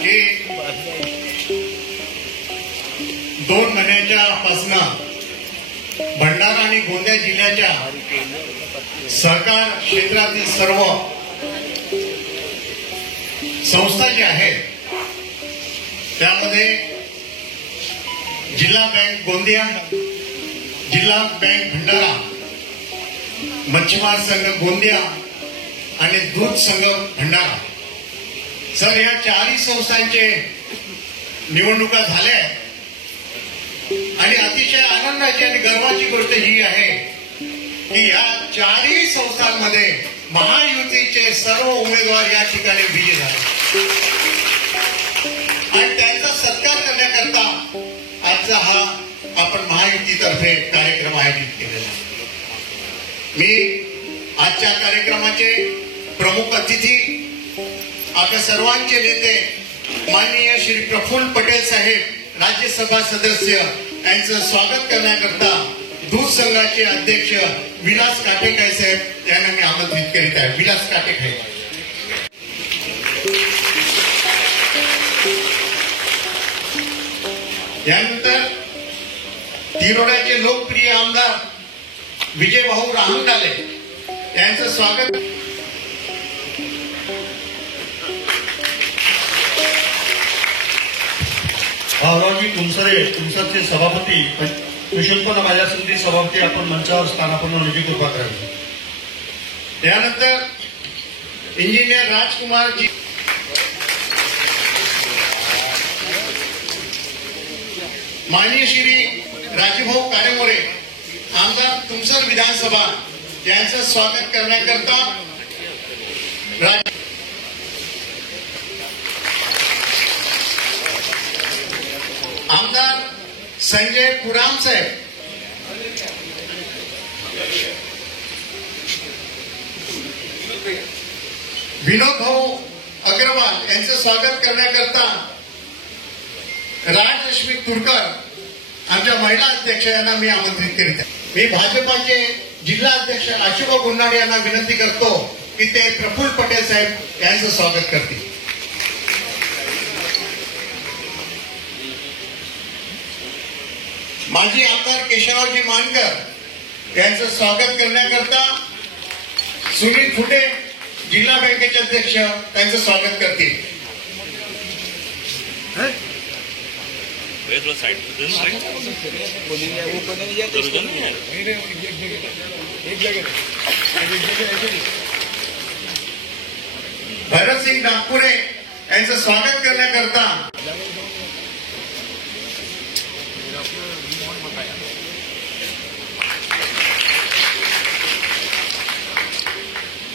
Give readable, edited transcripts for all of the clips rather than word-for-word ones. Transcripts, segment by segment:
की 2 महिन्याच्या पासून भंडारा आणि गोंदिया जिल्ह्याच्या सहकार क्षेत्रातील सर्व संस्था ज्या आहेत त्यामध्ये जिल्हा बँक गोंदिया, जिल्हा बँक भंडारा, मच्छीमार संघ गोंदिया आणि दूध संघ भंडारा, सर या 4 संस्थांचे निवडणुका झाल्या आणि अतिशय आनंदाची आणि गर्वाची गोष्ट ही आहे की या 4 संस्थांमध्ये महायुतीचे सर्व उमेदवार या ठिकाणी विजयी झाले आणि त्यांचा सत्कार करण्याकरता आजचा हा आपण महायुतीतर्फे कार्यक्रम आयोजित केलेला. मी आजच्या कार्यक्रमाचे प्रमुख अतिथी आपल्या सर्वांचे नेते माननीय श्री प्रफुल्ल पटेल साहेब, राज्यसभा सदस्य यांचं स्वागत करण्याकरता दूध संघाचे अध्यक्ष विलास काटेकाय साहेब यांना मी आमंत्रित करीत आहे. विलास काटेकाय. यानंतर तिरोड्याचे लोकप्रिय आमदार विजयभाऊ राहंगडाले यांचं स्वागत. भाऊरावजी तुमसरचे सभापती कुशलपणा माझ्या संधी सभापती आपण मंचावर स्थानापन्न होण्याची कृपा करावी. यानंतर इंजिनियर राजकुमारजी, माननीय श्री राजूभाऊ कारेमोरे आमदार तुमसर विधानसभा यांचं स्वागत करण्याकरता आमदार संजय कुराम साहेब, विनोद भाऊ अग्रवाल यांचं स्वागत करण्याकरता राजलक्ष्मी तुरकर आमच्या महिला अध्यक्ष यांना मी आमंत्रित करीत आहे. मी भाजपाचे जिल्हा अध्यक्ष आशुभाऊ गुन्नाडे यांना विनंती करतो की ते प्रफुल्ल पटेल साहेब यांचं स्वागत करतील. माजी आमदार केशवरावजी मानकर यांचं स्वागत करण्याकरता सुनील फुटे जिल्हा बँकेचे अध्यक्ष त्यांचं स्वागत करतील. भरतसिंग नागपुरे यांचं स्वागत करण्याकरता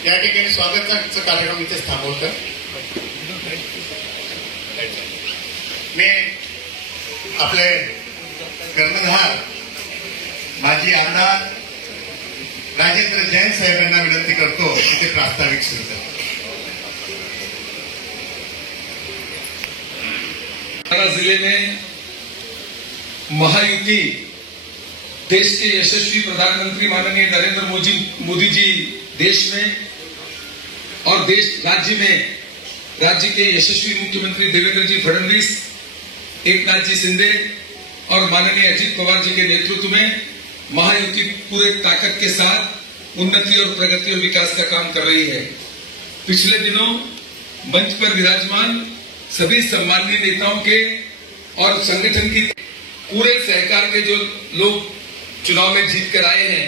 या ठिकाणी स्वागताचा कार्यक्रम इथे थांबवतो. मी आपले कर्णधार माजी आमदार राजेंद्र जैन साहेब यांना विनंती करतो की ते प्रास्ताविक सुरू करतात. जिले में महायुति देश के यशस्वी प्रधानमंत्री माननीय नरेंद्र मोदी जी देश में और राज्य में राज्य के यशस्वी मुख्यमंत्री देवेंद्र जी फडणवीस, एकनाथ जी शिंदे और माननीय अजीत पवार जी के नेतृत्व में महायुति पूरे ताकत के साथ उन्नति और प्रगति और विकास का काम कर रही है. पिछले दिनों मंच पर विराजमान सभी सम्माननीय नेताओं के और संगठन की पूरे सहकार के जो लोग चुनाव में जीत कर आए हैं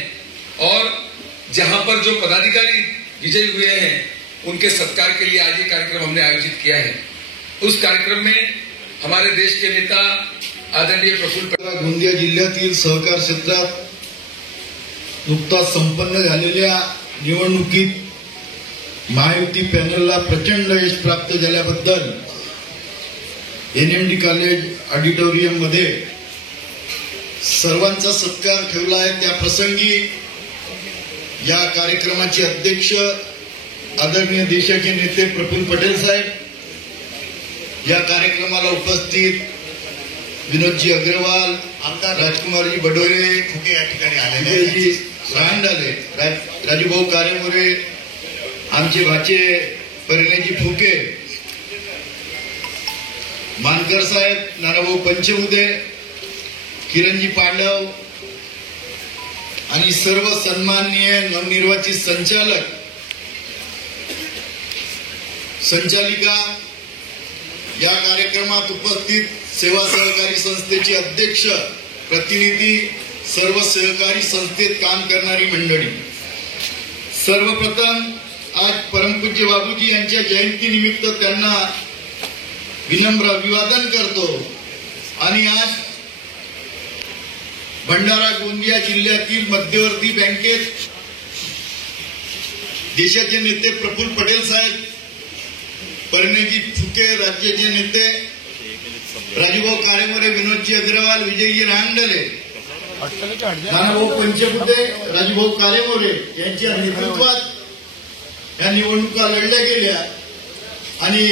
और जहां पर जो पदाधिकारी विजयी हुए हैं उनके सत्कार के लिए आज ये कार्यक्रम हमने आयोजित किया है. उस कार्यक्रम में हमारे देश के नेता आदरणीय प्रफुल्ल पटेल गोंदिया जिल्ह्यातील सहकार क्षेत्रात नुकताच संपन्न झालेल्या निवडणुकीत महायुती पॅनलला प्रचंड यश प्राप्त झाल्याबद्दल NMD कॉलेज ऑडिटोरियम मध्ये सर्वांचा सत्कार ठेवला आहे. त्या प्रसंगी या कार्यक्रमाचे अध्यक्ष आदरणीय देशाचे नेते प्रफुल्ल पटेल साहेब, या कार्यक्रमाला उपस्थित विनोदजी अग्रवाल, आमदार राजकुमारजी बडोरे फुके या ठिकाणी आलेले, राहंडाले, राजूभाऊ कारेमोरे, आमचे भाचे परिणयजी फुके मानकर साहेब, नानाभाऊ पंचमुदे, किरणजी पांडव आणि सर्व सन्माननीय नवनिर्वाचित संचालक, संचालिका, या कार्यक्रमात उपस्थित सेवा सहकारी संस्थेचे अध्यक्ष, प्रतिनिधी, सर्व सहकारी संस्थेत काम करणारी मंडळी, सर्वप्रथम आज परमपूज्य बाबूजी यांच्या जयंतीनिमित्त त्यांना विनम्र अभिवादन करतो आणि आज भंडारा गोंदिया जिल्ह्यातील मध्यवर्ती बँकेत देशाचे नेते प्रफुल्ल पटेल साहेब, परिणयजी फुके राज्याचे नेते राजूभाऊ काळेमोरे, विनोदजी अग्रवाल, विजयजी रांगडले, नानाभाऊ पंचमुदे, राजूभाऊ काळेमोरे यांच्या नेतृत्वात या निवडणुका लढल्या गेल्या आणि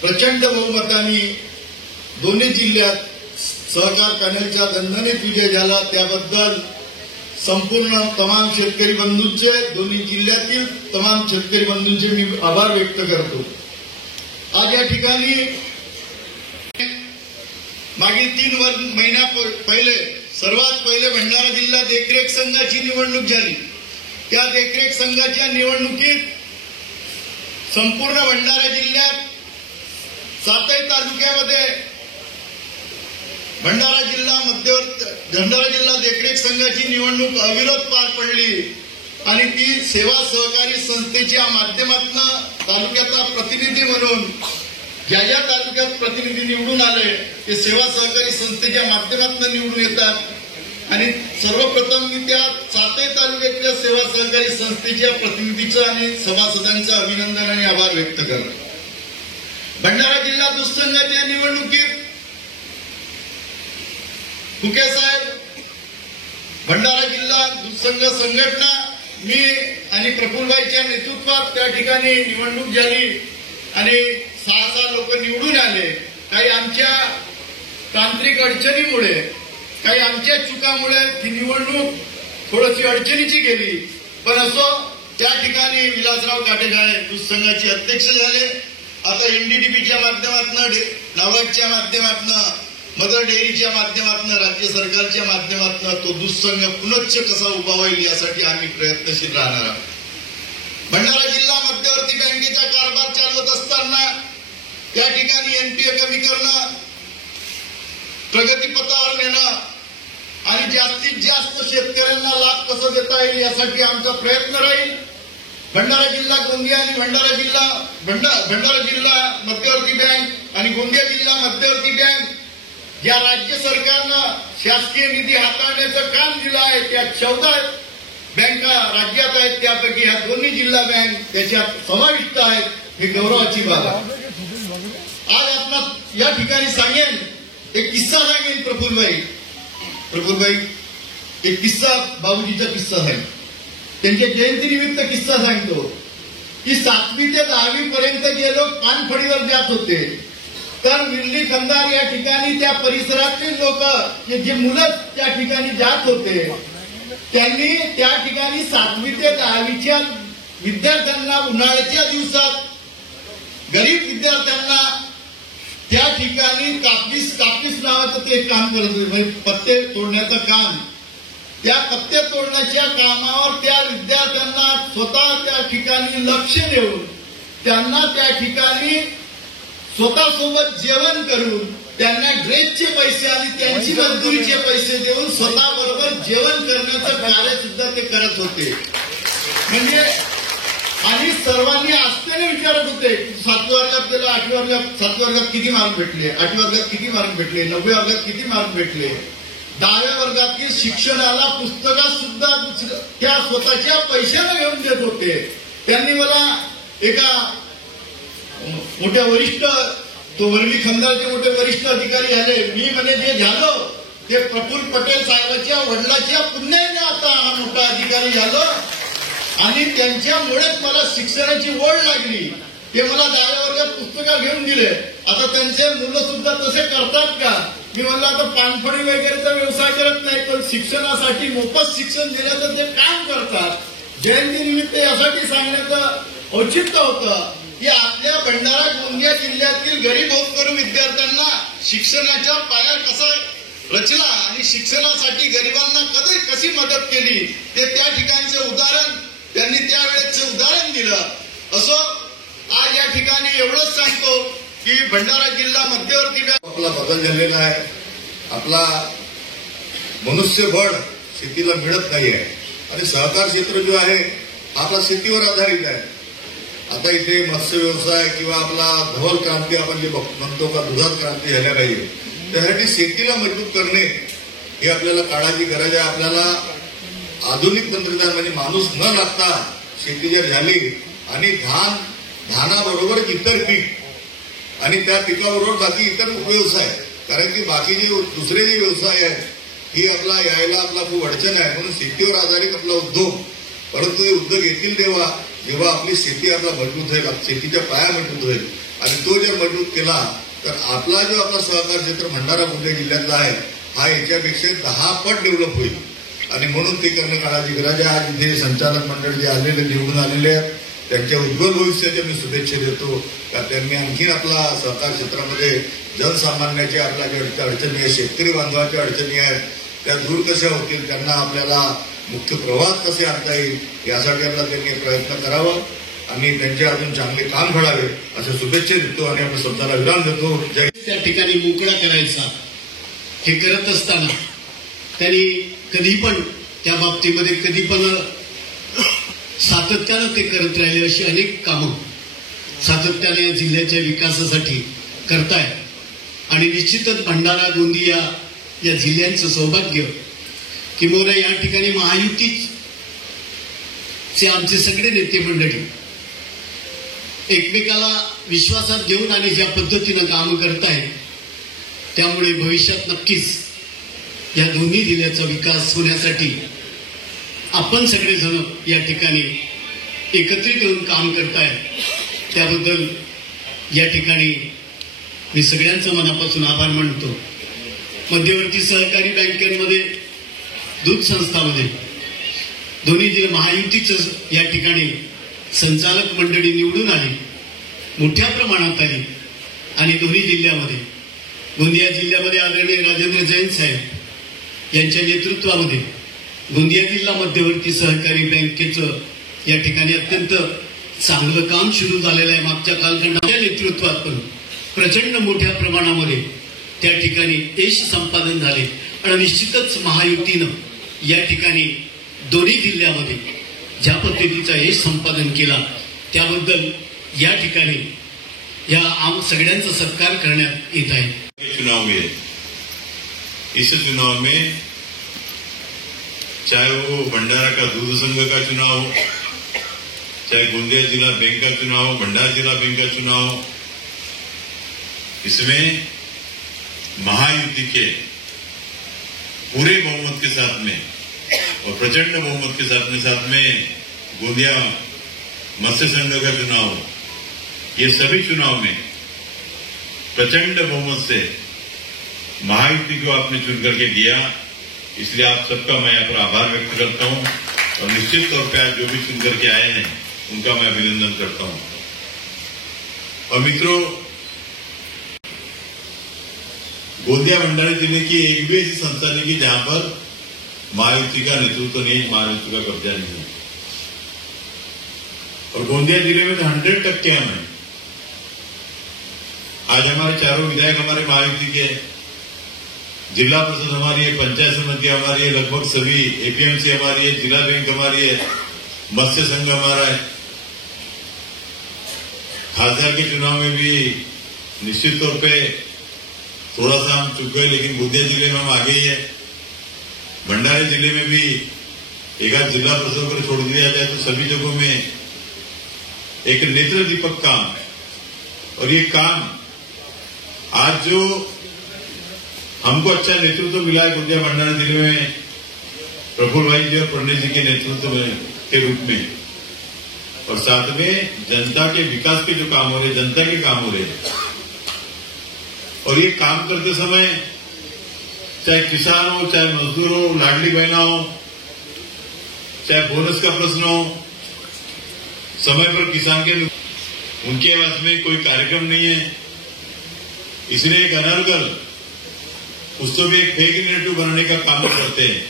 प्रचंड बहुमताने दोन्ही जिल्ह्यात सहकार पॅनलच्या दणदणीत विजय झाला. त्याबद्दल संपूर्ण तमाम शेतकरी बंधूंचे, दोन्ही जिल्ह्यातील तमाम शेतकरी बंधूंचे मी आभार व्यक्त करतो. आज या ठिकाणी मागील 3 महिन्या पहिले सर्वात पहिले भंडारा जिल्हा देखरेख संघाची निवडणूक झाली. त्या देखरेख संघाच्या निवडणुकीत संपूर्ण भंडारा जिल्ह्यात 7 तालुक्यामध्ये भंडारा जिल्हा देखरेख संघाची निवडणूक अविरोध पार पडली आणि ती सेवा सहकारी संस्थेच्या माध्यमातून तालुक्याचा प्रतिनिधी म्हणून ज्या ज्या तालुक्यात प्रतिनिधी निवडून आले ते सेवा सहकारी संस्थेच्या माध्यमातून निवडून येतात आणि सर्वप्रथम मी त्या 7 तालुक्यातल्या सेवा सहकारी संस्थेच्या प्रतिनिधीचं आणि सभासदांचं अभिनंदन आणि आभार व्यक्त करतो. भंडारा जिल्हा दूध संघाच्या निवडणुकीत फुके साहेब, भंडारा जिल्हा दूध संघ संघटना, मी आणि प्रफुल्लभाईच्या नेतृत्वात त्या ठिकाणी निवडणूक झाली आणि 6 लोक निवडून आले. काही आमच्या तांत्रिक अडचणीमुळे, काही आमच्या चुकामुळे ही निवडणूक थोडीशी अडचणीची गेली, पण असो त्या ठिकाणी विलासराव काटेकाळे दूध संघाचे अध्यक्ष झाले. आता एनडीडीबीच्या माध्यमातून, नाबार्डच्या माध्यमातून, मदर डेअरीच्या माध्यमातून, राज्य सरकारच्या माध्यमातून तो दूध संघ पुनश्च कसा उभा होईल यासाठी आम्ही प्रयत्नशील राहणार आहोत. भंडारा जिल्हा मध्यवर्ती बँकेचा कारभार चालवत असताना त्या ठिकाणी एनपीए कमी करणं, प्रगतीपथावर नेणं आणि जास्तीत जास्त शेतकऱ्यांना लाभ कसा देता येईल यासाठी आमचा प्रयत्न राहील. भंडारा जिल्हा गोंदिया आणि भंडारा जिल्हा मध्यवर्ती बँक आणि गोंदिया जिल्हा मध्यवर्ती बँक या राज्य सरकारनं शासकीय निधी हाताळण्याचं काम दिलं आहे. त्या 14 बँका राज्यात आहेत, त्यापैकी ह्या दोन्ही जिल्हा बँक त्याच्यात समाविष्ट आहेत. ही गौरवाची बाब आहे. आज आपण या ठिकाणी सांगेन, एक किस्सा सांगेन. प्रफुल्लभाई एक किस्सा, बाबूजीचा किस्सा सांगेन. त्यांच्या जयंतीनिमित्त किस्सा सांगतो की 7वी ते 10वी पर्यंत जे लोक पानफळीवर जात होते, तर विर्ली खंदार या ठिकाणी त्या परिसरातील लोक, जे मुलं त्या ठिकाणी जात होते, त्यांनी त्या ठिकाणी 7वी ते 10वीच्या विद्यार्थ्यांना उन्हाळ्याच्या दिवसात, गरीब विद्यार्थ्यांना त्या ठिकाणी कापीस नावाचं ते काम करत होते, म्हणजे पत्ते तोडण्याचं काम. त्या पत्ते तोडण्याच्या कामावर त्या विद्यार्थ्यांना स्वतः त्या ठिकाणी लक्ष देऊन त्यांना त्या ठिकाणी स्वतःसोबत जेवण करून त्यांना ड्रेसचे पैसे आणि त्यांची मजदुरीचे पैसे देऊन स्वतः बरोबर जेवण करण्याचं कार्य सुद्धा ते करत होते. म्हणजे आणि सर्वांनी आस्थेने विचारत होते, 7व्या वर्गात गेला, 8व्या वर्गात, 7व्या वर्गात किती मार्क भेटले, 8व्या वर्गात किती मार्क भेटले, 9व्या वर्गात किती मार्क भेटले. 10व्या वर्गातील शिक्षणाला पुस्तकात सुद्धा त्या स्वतःच्या पैशाने घेऊन देत होते. त्यांनी मला एका मोठ्या वरिष्ठ, तो वर्ली खंदारचे मोठे वरिष्ठ अधिकारी झाले, मी म्हणे जे झालो ते प्रफुल्ल पटेल साहेबांच्या वडिलांच्या पुण्याने आता हा मोठा अधिकारी झालो आणि त्यांच्यामुळेच मला शिक्षणाची ओढ लागली. ते मला 10व्या वर्गात पुस्तकं घेऊन दिले. आता त्यांचे मुलं सुद्धा तसे करतात का? मी म्हणलं आता पानफळी वगैरेचा व्यवसाय करत नाही, पण शिक्षणासाठी मोफत शिक्षण देण्याचं ते काम करतात. जयंतीनिमित्त यासाठी सांगण्याचं औचित्य होतं की आपल्या भंडारा गोंदिया जिल्ह्यातील गरीब होतकरू विद्यार्थ्यांना शिक्षणाच्या पाया कसा रचला आणि शिक्षणासाठी गरिबांना कशी मदत केली ते त्या ठिकाणचे उदाहरण त्यांनी त्यावेळेचं उदाहरण दिलं. असो, आज या ठिकाणी एवढंच सांगतो की भंडारा जिल्हा मध्यवर्ती आपला बदल झालेला आहे. आपला मनुष्यबळ शेतीला मिळत नाही आहे आणि सहकार क्षेत्र जो आहे आपला शेतीवर आधारित आहे. आता इथे मत्स्य व्यवसाय किंवा आपला धवल क्रांती आपण जे म्हणतो का दुधात क्रांती झाल्या पाहिजे, त्यासाठी शेतीला मजबूत करणे ही आपल्याला काळाची गरज आहे. आपल्याला आधुनिक तंत्रज्ञान म्हणजे माणूस न लागता शेती जर झाली आणि धानाबरोबर इतर पीक आणि त्या पिकाबरोबर बाकी इतर व्यवसाय, कारण की बाकीचे दुसरे जे व्यवसाय आहेत ही आपला यायला आपला खूप अडचण आहे. म्हणून शेतीवर आधारित आपला उद्योग, परंतु हे उद्योग येतील जेव्हा आपली शेती आपला मजबूत होईल, शेतीच्या पाया मजबूत होईल आणि तो जर मजबूत केला तर आपला जो आपला सहकार क्षेत्र भंडारा गोंदिया जिल्ह्यातला आहे हा याच्यापेक्षा 10 पट डेव्हलप होईल आणि म्हणून ते करणं काळाची गरज आहे. आज इथे संचालक मंडळ जे आलेले निवडून आलेले आहेत त्यांच्या उज्ज्वल भविष्याच्या मी शुभेच्छा देतो का त्यांनी आणखीन आपला सहकार क्षेत्रामध्ये जनसामान्याच्या आपल्या ज्या अडचणी आहेत, शेतकरी बांधवाच्या अडचणी आहेत त्या दूर कशा होतील, त्यांना आपल्याला मुख्य प्रवाहात कसे आणता येईल यासाठी आपला त्यांनी प्रयत्न करावा आणि त्यांचे अजून चांगले काम घडावे अशा शुभेच्छा देतो आणि आपण स्वतःला विराम देतो. त्या ठिकाणी मोकळा करायचा हे करत असताना त्यांनी कधी पण त्या बाबतीमध्ये कधी पण सातत्यानं ते करत राहिले. अशी अनेक कामं सातत्याने या जिल्ह्याच्या विकासासाठी करतायत आणि निश्चितच भंडारा गोंदिया या जिल्ह्यांचं सौभाग्य किंवा या ठिकाणी महायुतीचे आमचे सगळे नेते मंडळी एकमेकाला विश्वासात घेऊन आणि ज्या पद्धतीनं काम करतायत त्यामुळे भविष्यात नक्कीच या दोन्ही जिल्ह्याचा विकास होण्यासाठी आपण सगळेजण या ठिकाणी एकत्रित येऊन काम करतायत. त्याबद्दल या ठिकाणी मी सगळ्यांचं मनापासून आभार मानतो. मध्यवर्ती सहकारी बँकेमध्ये, दूध संस्थामध्ये दोन्ही जे महायुतीचं या ठिकाणी संचालक मंडळी निवडून आली, मोठ्या प्रमाणात आली आणि दोन्ही जिल्ह्यामध्ये गोंदिया जिल्ह्यामध्ये आदरणीय राजेंद्र जैन साहेब यांच्या नेतृत्वामध्ये गोंदिया जिल्हा मध्यवर्ती सहकारी बँकेचं या ठिकाणी अत्यंत चांगलं काम सुरू झालेलं आहे. मागच्या कालखंडाच्या नेतृत्वात पण प्रचंड मोठ्या प्रमाणामध्ये त्या ठिकाणी यश संपादन झाले आणि निश्चितच महायुतीनं या ठिकाणी दोन्ही जिल्ह्यामध्ये ज्या पद्धतीचा यश संपादन केला त्याबद्दल या ठिकाणी या सगळ्यांचा सत्कार करण्यात येत आहे. चुनाव में, इस चुनाव में चाहे वो भंडारा का दूध संघ का चुनाव हो, चाहे गोंदिया जिला बैंक का चुनाव हो, भंडारा जिला बैंक का चुनाव हो, इसमें महायुति के पूरे बहुमत के साथ में और प्रचंड बहुमत के साथ में गोंदिया मत्स्य संघ का चुनाव हो, ये सभी चुनाव में प्रचंड बहुमत से महायुति को आपने चुन करके दिया. इसलिए आप सबका मैं यहाँ पर आभार व्यक्त करता हूँ और निश्चित तौर पर आज जो भी चुन करके आए हैं उनका मैं अभिनंदन करता हूँ. और मित्रों, गोंदिया भंडारा जिले की एक भी ऐसी संस्था नहीं कि जहां पर महायुति का नेतृत्व नहीं, महायुति का कब्जा नहीं है. और गोंदिया जिले में तो 100% हम हैं. आज हमारे चारों विधायक हमारे महायुति के, जिला परिषद हमारी है, पंचायत समिति हमारी है, लगभग सभी एपीएमसी हमारी है, जिला बैंक हमारी है, मत्स्य संघ हमारा है. खासदार के चुनाव में भी निश्चित तौर पे थोड़ा सा हम चुक गए, लेकिन गोंदिया जिले में हम आगे ही है. भंडारा जिले में भी एक आध जिला परिषद को छोड़ दिया जाए तो सभी जगहों में एक नेत्र दीपक काम है. और ये काम आज जो हमको अच्छा नेतृत्व मिला है गोंदिया भंडारा जिले में प्रफुल्ल भाई जी और पंडित जी के नेतृत्व में के रूप में, और साथ में जनता के विकास के जो काम हो रहे, जनता के काम हो रहे हैं. और ये काम करते समय चाहे किसान हो, चाहे मजदूर हो, लाडली बहना हो, चाहे बोनस का प्रश्न हो, समय पर किसान के उनके पास में कोई कार्यक्रम नहीं है, इसलिए एक अनर्गल उसको भी एक फेक नेरेटिव बनाने का काम करते हैं।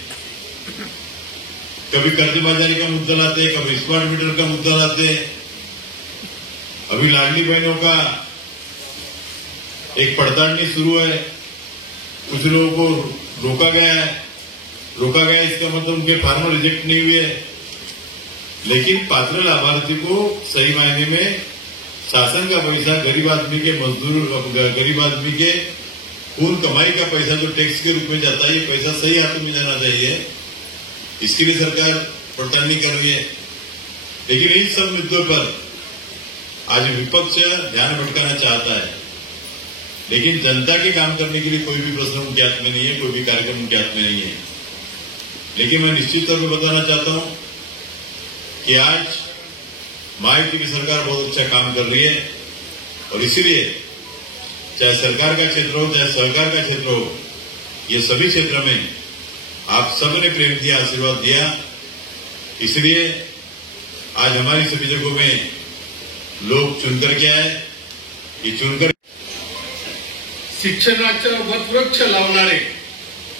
कभी कर्जबाजारी का मुद्दा लाते हैं, कभी स्मार्ट मीटर का मुद्दा लाते हैं। अभी लाडली बहनों का एक पड़तालनी शुरू है, कुछ लोगों को रोका गया है। इसका मतलब उनके फार्म रिजेक्ट नहीं हुए, लेकिन पात्र लाभार्थी को सही मायने में शासन का पैसा गरीब आदमी के गरीब आदमी के खून कमाई का पैसा जो टैक्स के रूप में जाता है, ये पैसा सही हाथों में जाना चाहिए। इसके लिए सरकार पड़ताल कर रही है। लेकिन इन सब मुद्दों पर आज विपक्ष ध्यान भटकाना चाहता है, लेकिन जनता के काम करने के लिए कोई भी प्रश्न उनके हाथ में नहीं है, कोई भी कार्यक्रम उनके हाथ में नहीं है। लेकिन मैं निश्चित तौर पर बताना चाहता हूं कि आज महायुति की सरकार बहुत अच्छा काम कर रही है, और इसीलिए चाहे सरकार का क्षेत्र हो, चाहे सहकार का क्षेत्र हो, ये सभी क्षेत्र में आप सबने प्रेम दिया, आशीर्वाद दिया। इसलिए आज हमारी सभी जगहों में लोग चुनकर के आए, ये चुनकर शिक्षणाचं वटवृक्ष लावणारे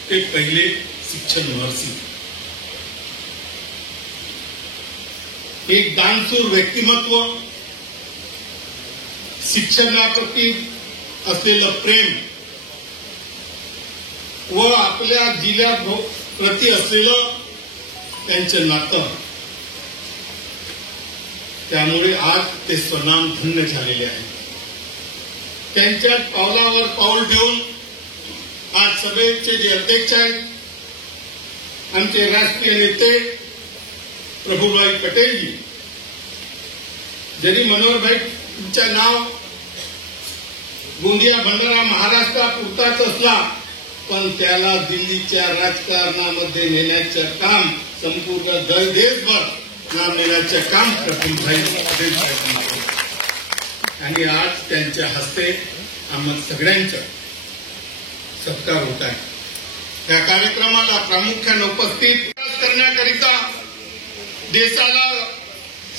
ते पहिले शिक्षण महर्षी, एक दानशूर व्यक्तिमत्व, शिक्षणाप्रती असलेलं प्रेम व आपल्या जिल्ह्याप्रती असलेलं त्यांचं नातं, त्यामुळे आज ते स्वनाम धन्य झालेले आहेत. त्यांच्या पावलावर पाऊल ठेवून आज सभेचे जे अध्यक्ष आहेत, आमचे राष्ट्रीय नेते प्रफुल्लभाई पटेलजी, जरी मनोहरभाईंचं नाव गोंदिया भंडारा महाराष्ट्रापुरताच असला, पण त्याला दिल्लीच्या राजकारणामध्ये नेण्याचं काम, संपूर्ण देशभर नाम नेण्याचं काम प्रफुल्लभाई पटेल साहेबांनी केलं. आणि आज त्यांच्या हस्ते आम्हा सगळ्यांचा सत्कार होत आहे. या कार्यक्रमाला प्रामुख्याने उपस्थित करण्याकरिता, देशाला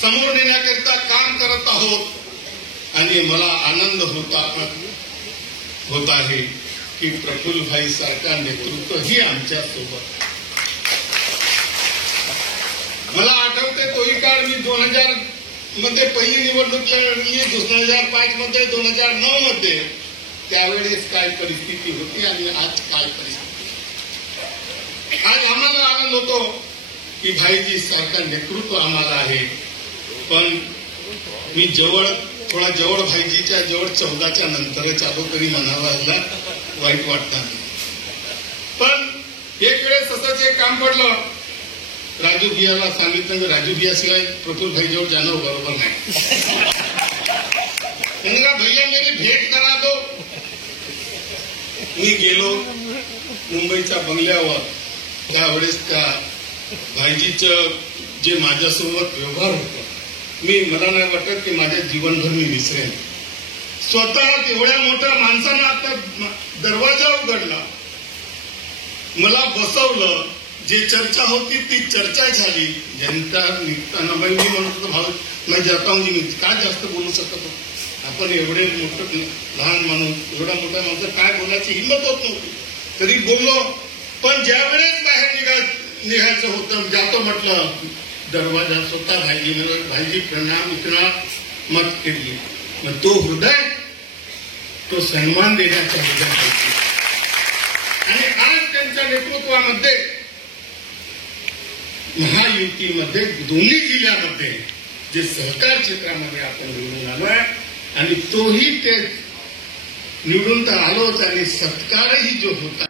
समोर नेण्याकरिता काम करत आहोत. आणि मला आनंद होत आहे की प्रफुल्लभाई सारखा नेतृत्व ही आमच्या सोबत. मला आठवते तोही काळ, मी 2000 मध्ये पहिली निवडणूक लढली, 2005 मध्ये, 2009 मध्ये. त्यावेळेस काय परिस्थिती होती आणि आज काय परिस्थिती. आज आम्हाला आनंद होतो की भाईजी सारखा नेतृत्व आम्हाला आहे. पण मी थोडा जवळ भाईजीच्या जवळ 14च्या नंतरच आलो, तरी मनाला वाईट वाटतं. पण एक वेळेस असंच एक काम पडलं, राजू भियाला सांगितलं की राजू भियाशिवाय प्रफुल्लभाई जवळ जाणं बरोबर नाही. त्यांनी का भैया मेरी भेट करा दो. मी गेलो मुंबईच्या बंगल्यावर. त्यावेळेस का भाईजीचं जे माझ्यासोबत व्यवहार होता, मला नाही वाटत की माझ्या जीवनभर मी विसरेन. स्वतः एवढ्या मोठ्या माणसानं आता दरवाजा उघडला, मला बसवलं, जे चर्चा होती ती चर्चा झाली. जनता निघताना मी म्हणत होतो, भाऊ मी जाता हूं, मी काय जास्त बोलू शकत होतो. आपण एवढे मोठं लहान माणूस, एवढा मोठा माणूस, काय बोलायची हिंमत होत नव्हती, तरी बोललो. पण ज्यावेळेस बाहेर निघायचं होतं, जातो म्हटलं, दरवाजा स्वतः भाईजी प्रणाम इतना मत केली. मग तो हृदय, तो सन्मान देण्याचा हृदय. आणि आज त्यांच्या नेतृत्वामध्ये महायुतीमध्ये दोन्ही जिल्ह्यामध्ये जे सहकार क्षेत्रामध्ये आपण निवडून आलोय, आणि तोही ते निवडून तर आलोच, आणि सत्कारही जो होता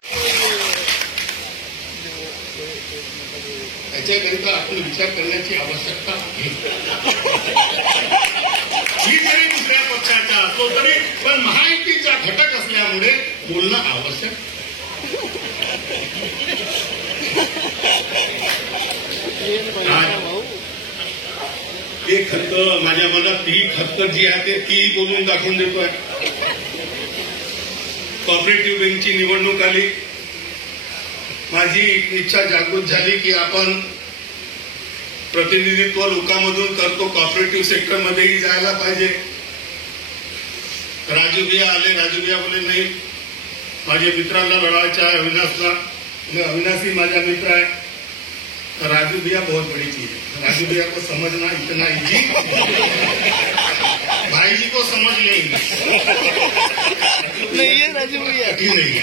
त्याच्याकरिता आपण विचार करण्याची आवश्यकता आहे. ही जरी दुसऱ्या पक्षाचा असलो तरी, पण महायुतीचा घटक असल्यामुळे बोलणं आवश्यक. ही खत माझ्या मनात, ही खत जी आहे ती बोलून दाखवून देतोय. कॉपरेटिव्ह बँकची निवडणूक आली, माझी इच्छा जागृत झाली की आपण प्रतिनिधित्व लोकांमधून करतो, कॉपरेटिव्ह सेक्टरमध्येही जायला पाहिजे. राजू भैया आले. राजू भैया बोले नाही, माझ्या मित्रांना लढवायचा आहे अविनाशला. अविनाश ही माझा मित्र आहे. राजू भैया बहुत बड़ी चीज है. राजू भैया को समझना इतना इजी, भाई जी को समझ लेंगे नहीं है. राजू भैया कठिन नहीं है.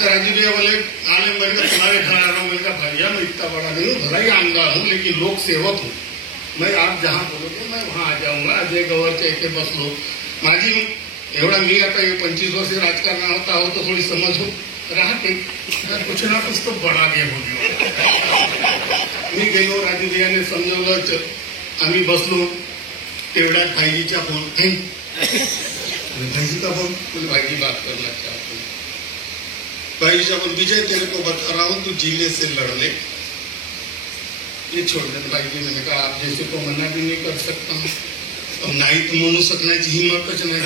राजू भैया बोले आने मेरे को तुम्हारे घर आ रहा हूँ. मेरे कहा भैया मैं इतना बड़ा नहीं हूँ, भला ही आमदार हूँ लेकिन लोक सेवक हूँ. मैं आप जहाँ बोलोगे मैं वहाँ आ जाऊंगा. अजय गवरच्या इथे बसलो. माझी एवढा मी आता 25 वर्ष राजकारणात होता हो तो थोडी समज हो राहते. कुछ ना कुछ तो बडा गेम होतो. मी गेलो. राजू भैयाने समजवलं. आम्ही बसलो. तेवढ्यात भाईजीचा फोन. भाईजी का फोन. बोले भाईजी बात करना चाहते हैं. भाईजी बोल विजय तेरे को बता रहा हूँ तू जिले से लड़ने. ये छोड़ दे. भाईजी मैंने कहा आप जैसे को मना भी नहीं कर सकता हूँ. अब नाही तर म्हणू शकण्याची हिंमतच नाही.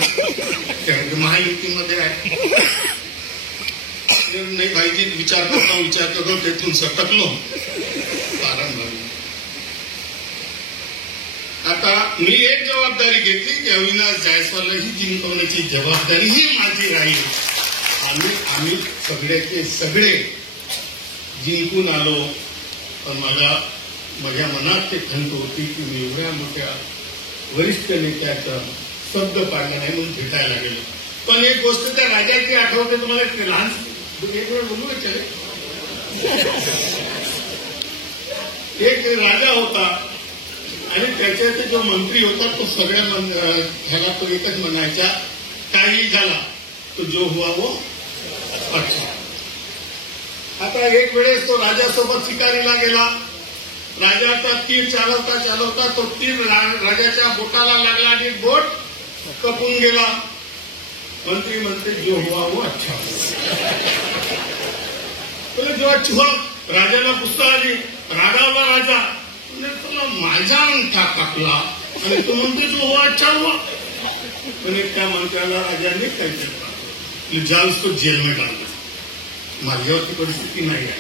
महायुतीमध्ये आहे. नाही भाईजी विचार करतो तेथून सटकलो. आता मी एक जबाबदारी घेतली की अविनाश जायस्वालला ही जिंकवण्याची जबाबदारी ही माझी राहील. आम्ही सगळ्याचे सगळे जिंकून आलो. पण माझ्या मनात ते खंत होती की मी एवढ्या मोठ्या वरिष्ठ नेत्याचा शब्द पाडला नाही म्हणून भेटायला गेलो. पण एक गोष्ट त्या राजाची आठवते तुम्हाला. लहान एक वेळ बोलू चले. एक राजा होता आणि त्याच्यात जो मंत्री होता तो सगळ्या ह्याला तो एकच म्हणायचा काही झाला तो जो हुआ वो अच्छा. आता एक वेळेस तो राजासोबत शिकारीला गेला. राजाचा तीर चालवता तो तीर राजाच्या बोटाला लागला आणि बोट कपून गेला. मंत्री म्हणते जो हुआ वो अच्छा. बोले जो अच्छा हुआ. राजाला गुस्सा आली. रागावला राजा. तुला माझा अंगठा टाकला आणि तो म्हणते जो हुआ अच्छा हुआ. पण त्या मंत्र्याला राजाने काय केलं. जाल उसको जेल में डाल. माझ्यावरती परिस्थिती नाही आहे.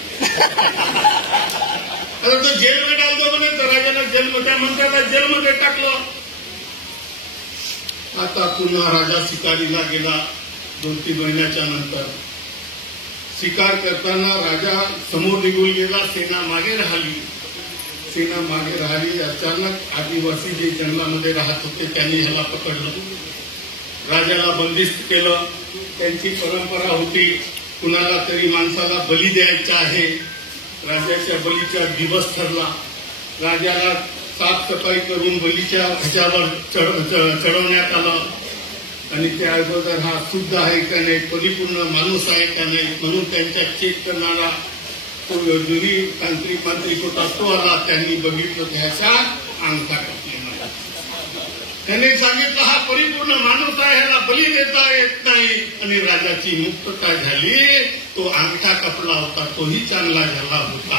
आता तो जेल में डाल दो म्हणे. तर राजाला जेलमध्ये त्या मंत्र्याला जेलमध्ये टाकलं. आता पुन्हा राजा शिकारीला गेला. 2-3 महिन्याच्या नंतर शिकार करताना राजा समोर निघून गेला. सेना मागे राहिली. अचानक आदिवासी जे जंगलामध्ये राहत होते त्यांनी ह्याला पकडलं. राजाला बंदिस्त केलं. त्यांची परंपरा होती कुणाला तरी माणसाला बली द्यायचा आहे. राजाच्या बलीचा दिवस ठरला. राजाला साफसफाई करून बलीच्या ह्याच्यावर चढवण्यात आलं आणि त्या अगोदर हा शुद्ध आहे का नाही, परिपूर्ण माणूस आहे का नाही म्हणून त्यांच्या चेक करणारा तो जुनी तांत्रिक होता तो आला. त्यांनी बघितलं त्याचा अंगठा कापलेला. त्यांनी सांगितलं हा परिपूर्ण माणूस आहे, ह्याला बली देता येत नाही. आणि राजाची मुक्तता झाली. तो अंगठा कापला होता तोही चांगला झाला होता.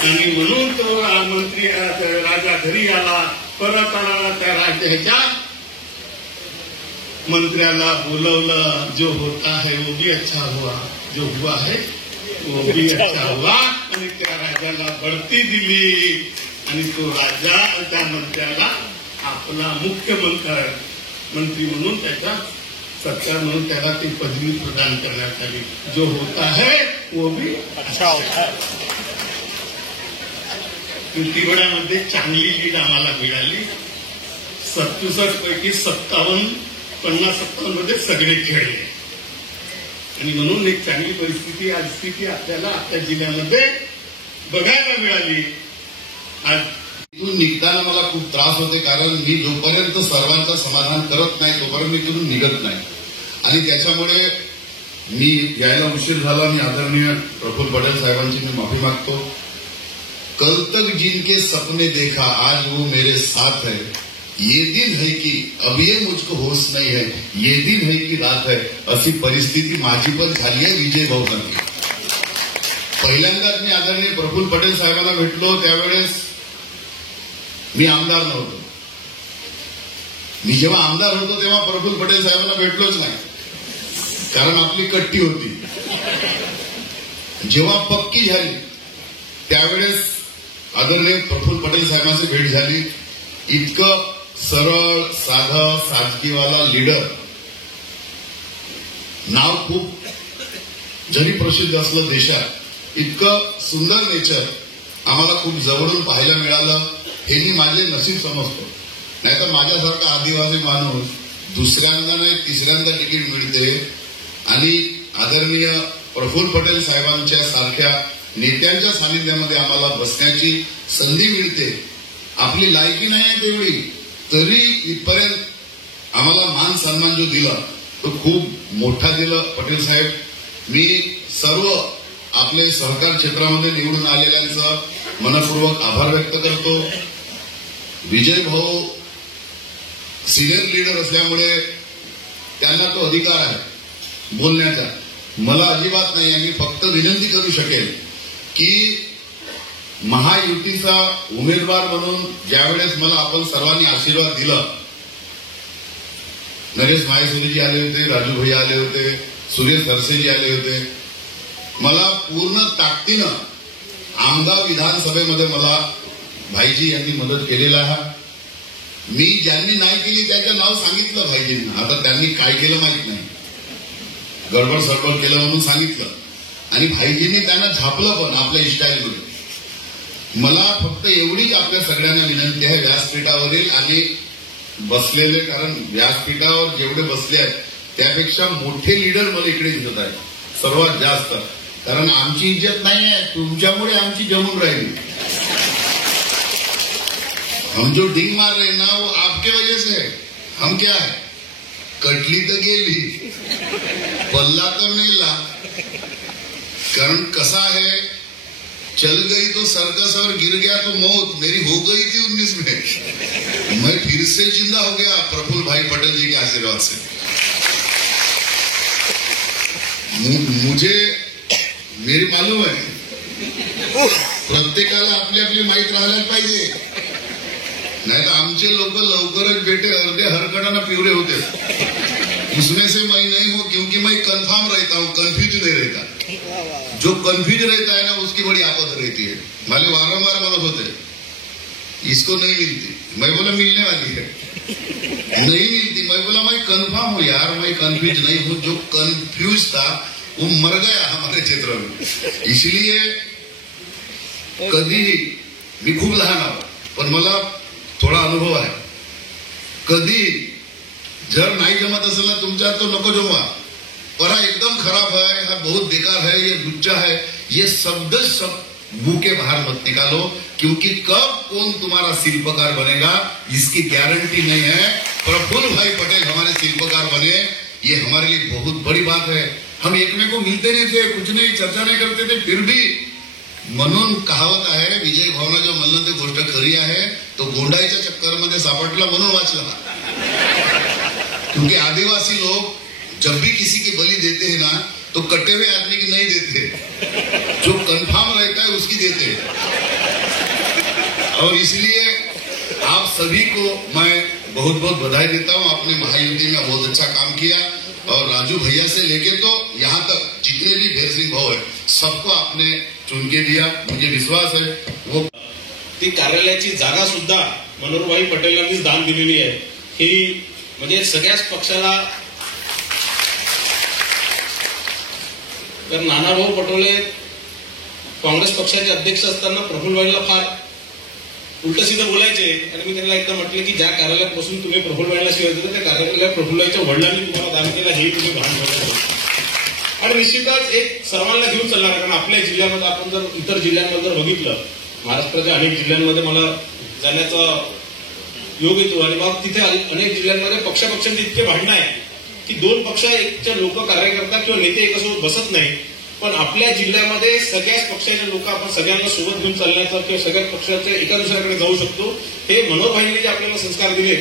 आणि म्हणून तो मंत्री राजा घरी आला. परत आला. त्या राज्याच्या मंत्र्याला बोलवलं. जो होता है वो भी अच्छा हुआ, जो हुआ है वो भी अच्छा हुआ. आणि त्या राजाला बढती दिली आणि तो राजा त्या मंत्र्याला आपला मुख्यमंत्री म्हणून त्याचा सत्कार म्हणून त्याला ती पदवी प्रदान करण्यात आली. जो होता है वो भी अच्छा होता. युतीगडामध्ये चांगली लीड आम्हाला मिळाली. 67 पैकी 50-57 मध्ये सगळे खेळले आणि म्हणून एक चांगली परिस्थिती आपल्याला आपल्या जिल्ह्यामध्ये बघायला मिळाली. आज इथून निघताना मला खूप त्रास होते कारण मी जोपर्यंत सर्वांचं समाधान करत नाही तोपर्यंत मी इथून निघत नाही. आणि त्याच्यामुळे मी यायला उशीर झाला. मी आदरणीय प्रफुल्ल पटेल साहेबांची मी माफी मागतो. कल तक जिनके सपने देखा आज वो मेरे साथ है. ये दिन है की अब ये मुझको होश नाही है, ये दिन है की रात है. अशी परिस्थिती माझी पण झाली आहे विजय भाऊसांची. पहिल्यांदाच मी आदरणीय प्रफुल्ल पटेल साहेबांना भेटलो त्यावेळेस मी आमदार नव्हतो. मी जेव्हा आमदार होतो तेव्हा प्रफुल्ल पटेल साहेबांना भेटलोच नाही कारण आपली कट्टी होती. जेव्हा पक्की झाली त्यावेळेस आदरणीय प्रफुल्ल पटेल साहेबांची भेट झाली. इतकं सरळ साधा सादगीवाला लीडर, नाव खूप जरी प्रसिद्ध असलं देशात, इतकं सुंदर नेचर आम्हाला खूप जवळून पाहायला मिळालं, हे मी माझे नशीब समजतो. नाहीतर माझ्यासारखा आदिवासी माणूस दुसऱ्यांदा नाही तिसऱ्यांदा तिकीट मिळते आणि आदरणीय प्रफुल्ल पटेल साहेबांच्या सारख्या नेत्यांच्या सानिध्यामध्ये आम्हाला बसण्याची संधी मिळते. आपली लायकी नाही आहे तेवढी, तरी इथपर्यंत आम्हाला मान सन्मान जो दिला तो खूप मोठा दिला पटेल साहेब. मी सर्व आपले सहकार क्षेत्रामध्ये निवडून आलेल्यांचा मनपूर्वक आभार व्यक्त करतो. विजय भाऊ सिनियर लीडर असल्यामुळे त्यांना तो अधिकार आहे बोलण्याचा, मला अजिबात नाही. मी फक्त विनंती करू शकेल की महायुतीचा उमेदवार म्हणून ज्यावेळेस मला आपण सर्वांनी आशीर्वाद दिला, नरेश माहेश्वरीजी आले होते, राजू भैया आले होते, सुरेश खरसेजी आले होते, मला पूर्ण ताकदीनं आमदार विधानसभेमध्ये मला भाईजी यांनी मदत केलेला आहे. मी ज्यांनी नाही केली त्याचं नाव सांगितलं भाईजींना. आता त्यांनी काय केलं माहित नाही, गडबड सडबड केलं म्हणून सांगितलं आणि भाईजींनी त्यांना झापलं पण आपल्या स्टाईलमध्ये. मला फक्त एवढीच आपल्या सगळ्यांना विनंती आहे, व्यासपीठावरील आणि बसलेले, कारण व्यासपीठावर जेवढे बसले आहेत त्यापेक्षा मोठे लीडर मला इकडे दिसत आहेत सर्वात जास्त. कारण आमची इज्जत नाही आहे, तुमच्यामुळे आमची जमून राहिली. हम जो डिंग मार रहे ना वो आपके वजह से है. हम क्या है, कटली तर गेली, पल्ला तर नेला. कारण कसा है, चल गई तो सर्कस और गिर गया तो मौत. मेरी हो गई थी 19 में, मैं फिर से जिंदा हो गया प्रफुल्ल भाई पटेल जी के आशीर्वाद से. मुझे मेरी मालूम आहे प्रत्येकाला आपली आपली माहित राहायला पाहिजे, नहीं तो आमचे लोग लवकरच बेटे अर्धे हरकटाना पिवरे होते. उसमें से मैं नहीं हूं, क्योंकि मैं कंफर्म रहता हूं, कंफ्यूज नहीं रहता. जो कंफ्यूज रहता है ना उसकी बड़ी आफत रहती है. माले वारंवार मदद होते, इसको नहीं मिलती. मैं बोला मिलने वाली है, नहीं मिलती. मैं बोला मैं कंफर्म हूं यार, मैं कंफ्यूज नहीं हूं. जो कंफ्यूज था वो मर गया हमारे क्षेत्र में. इसलिए कधी मी खूप लहान आहो पण मला थोडा अनुभव आहे. कधी जर नाही जमत असेल ना तुमच्या तो नको जमवा. परा एकदम खराब है, हा बहुत बेकार है, ये लुच्चा है, ये शब्द सब मुंह के बाहर मत निकालो, क्योंकि कब कौन तुम्हारा शिल्पकार बनेगा इसकी गारंटी नहीं है. प्रफुल्ल भाई पटेल हमारे शिल्पकार बने, ये हमारे लिए बहुत बड़ी बात है. हम एक में को मिलते नहीं थे, कुछ नहीं चर्चा नहीं करते थे, फिर भी म्हणून कहावत आहे, विजय भावना जो म्हणलं ते गोष्ट खरी आहे. तो गोंडाईच्या चक्करमध्ये सापडला म्हणून वाचला. क्योंकि आदिवासी लोग जब भी किसी की बलि देते हैं ना तो कटे हुए आदमी की नहीं देते, जो कंफर्म रहता है उसकी देते हैं. और इसलिए आप सभी को मैं बहुत बहुत बधाई देता हूं. आपने महायुति में बहुत अच्छा काम किया और राजू भैया से लेके तो यहाँ तक जितने भी भेर सिंह भाऊ है सबको आपने चुन के दिया. मुझे विश्वास है वो ती कार्यालयाची जागा सुद्धा मनोहरभाई पटेलांनीच दान दिलेली आहे. ही म्हणजे सगळ्याच पक्षाला, तर नानाभाऊ पटोले काँग्रेस पक्षाचे अध्यक्ष असताना प्रफुल्लभाईला फार उलटसिद्ध बोलायचे आणि मी त्यांना एकदा म्हटलं की ज्या कार्यालयात बसून तुम्ही प्रफुल्लभाईला शिवाय देता त्या कार्यालयात प्रफुल्लभाईच्या वडिलांनी तुम्हाला दान केलं, हे तुम्ही भान ठेवलं. आणि निश्चितच एक सर्वांना घेऊन चालणार, कारण आपल्या जिल्ह्यामध्ये आपण जर इतर जिल्ह्यांमध्ये जर बघितलं, महाराष्ट्राच्या अनेक जिल्ह्यांमध्ये मला जाण्याचा योग येतो आणि मग तिथे अनेक जिल्ह्यांमध्ये पक्षापक्षांची इतके भांडणं आहे की दोन पक्षाचे लोक कार्यकर्ता किंवा नेते एकासोबत बसत नाही. पण आपल्या जिल्ह्यामध्ये सगळ्याच पक्षाचे लोक आपण सगळ्यांना सोबत घेऊन चालण्याचा किंवा सगळ्याच पक्षाचे एका दुसऱ्याकडे जाऊ शकतो. हे मनोहरभाईंनी जे आपल्याला संस्कार दिले,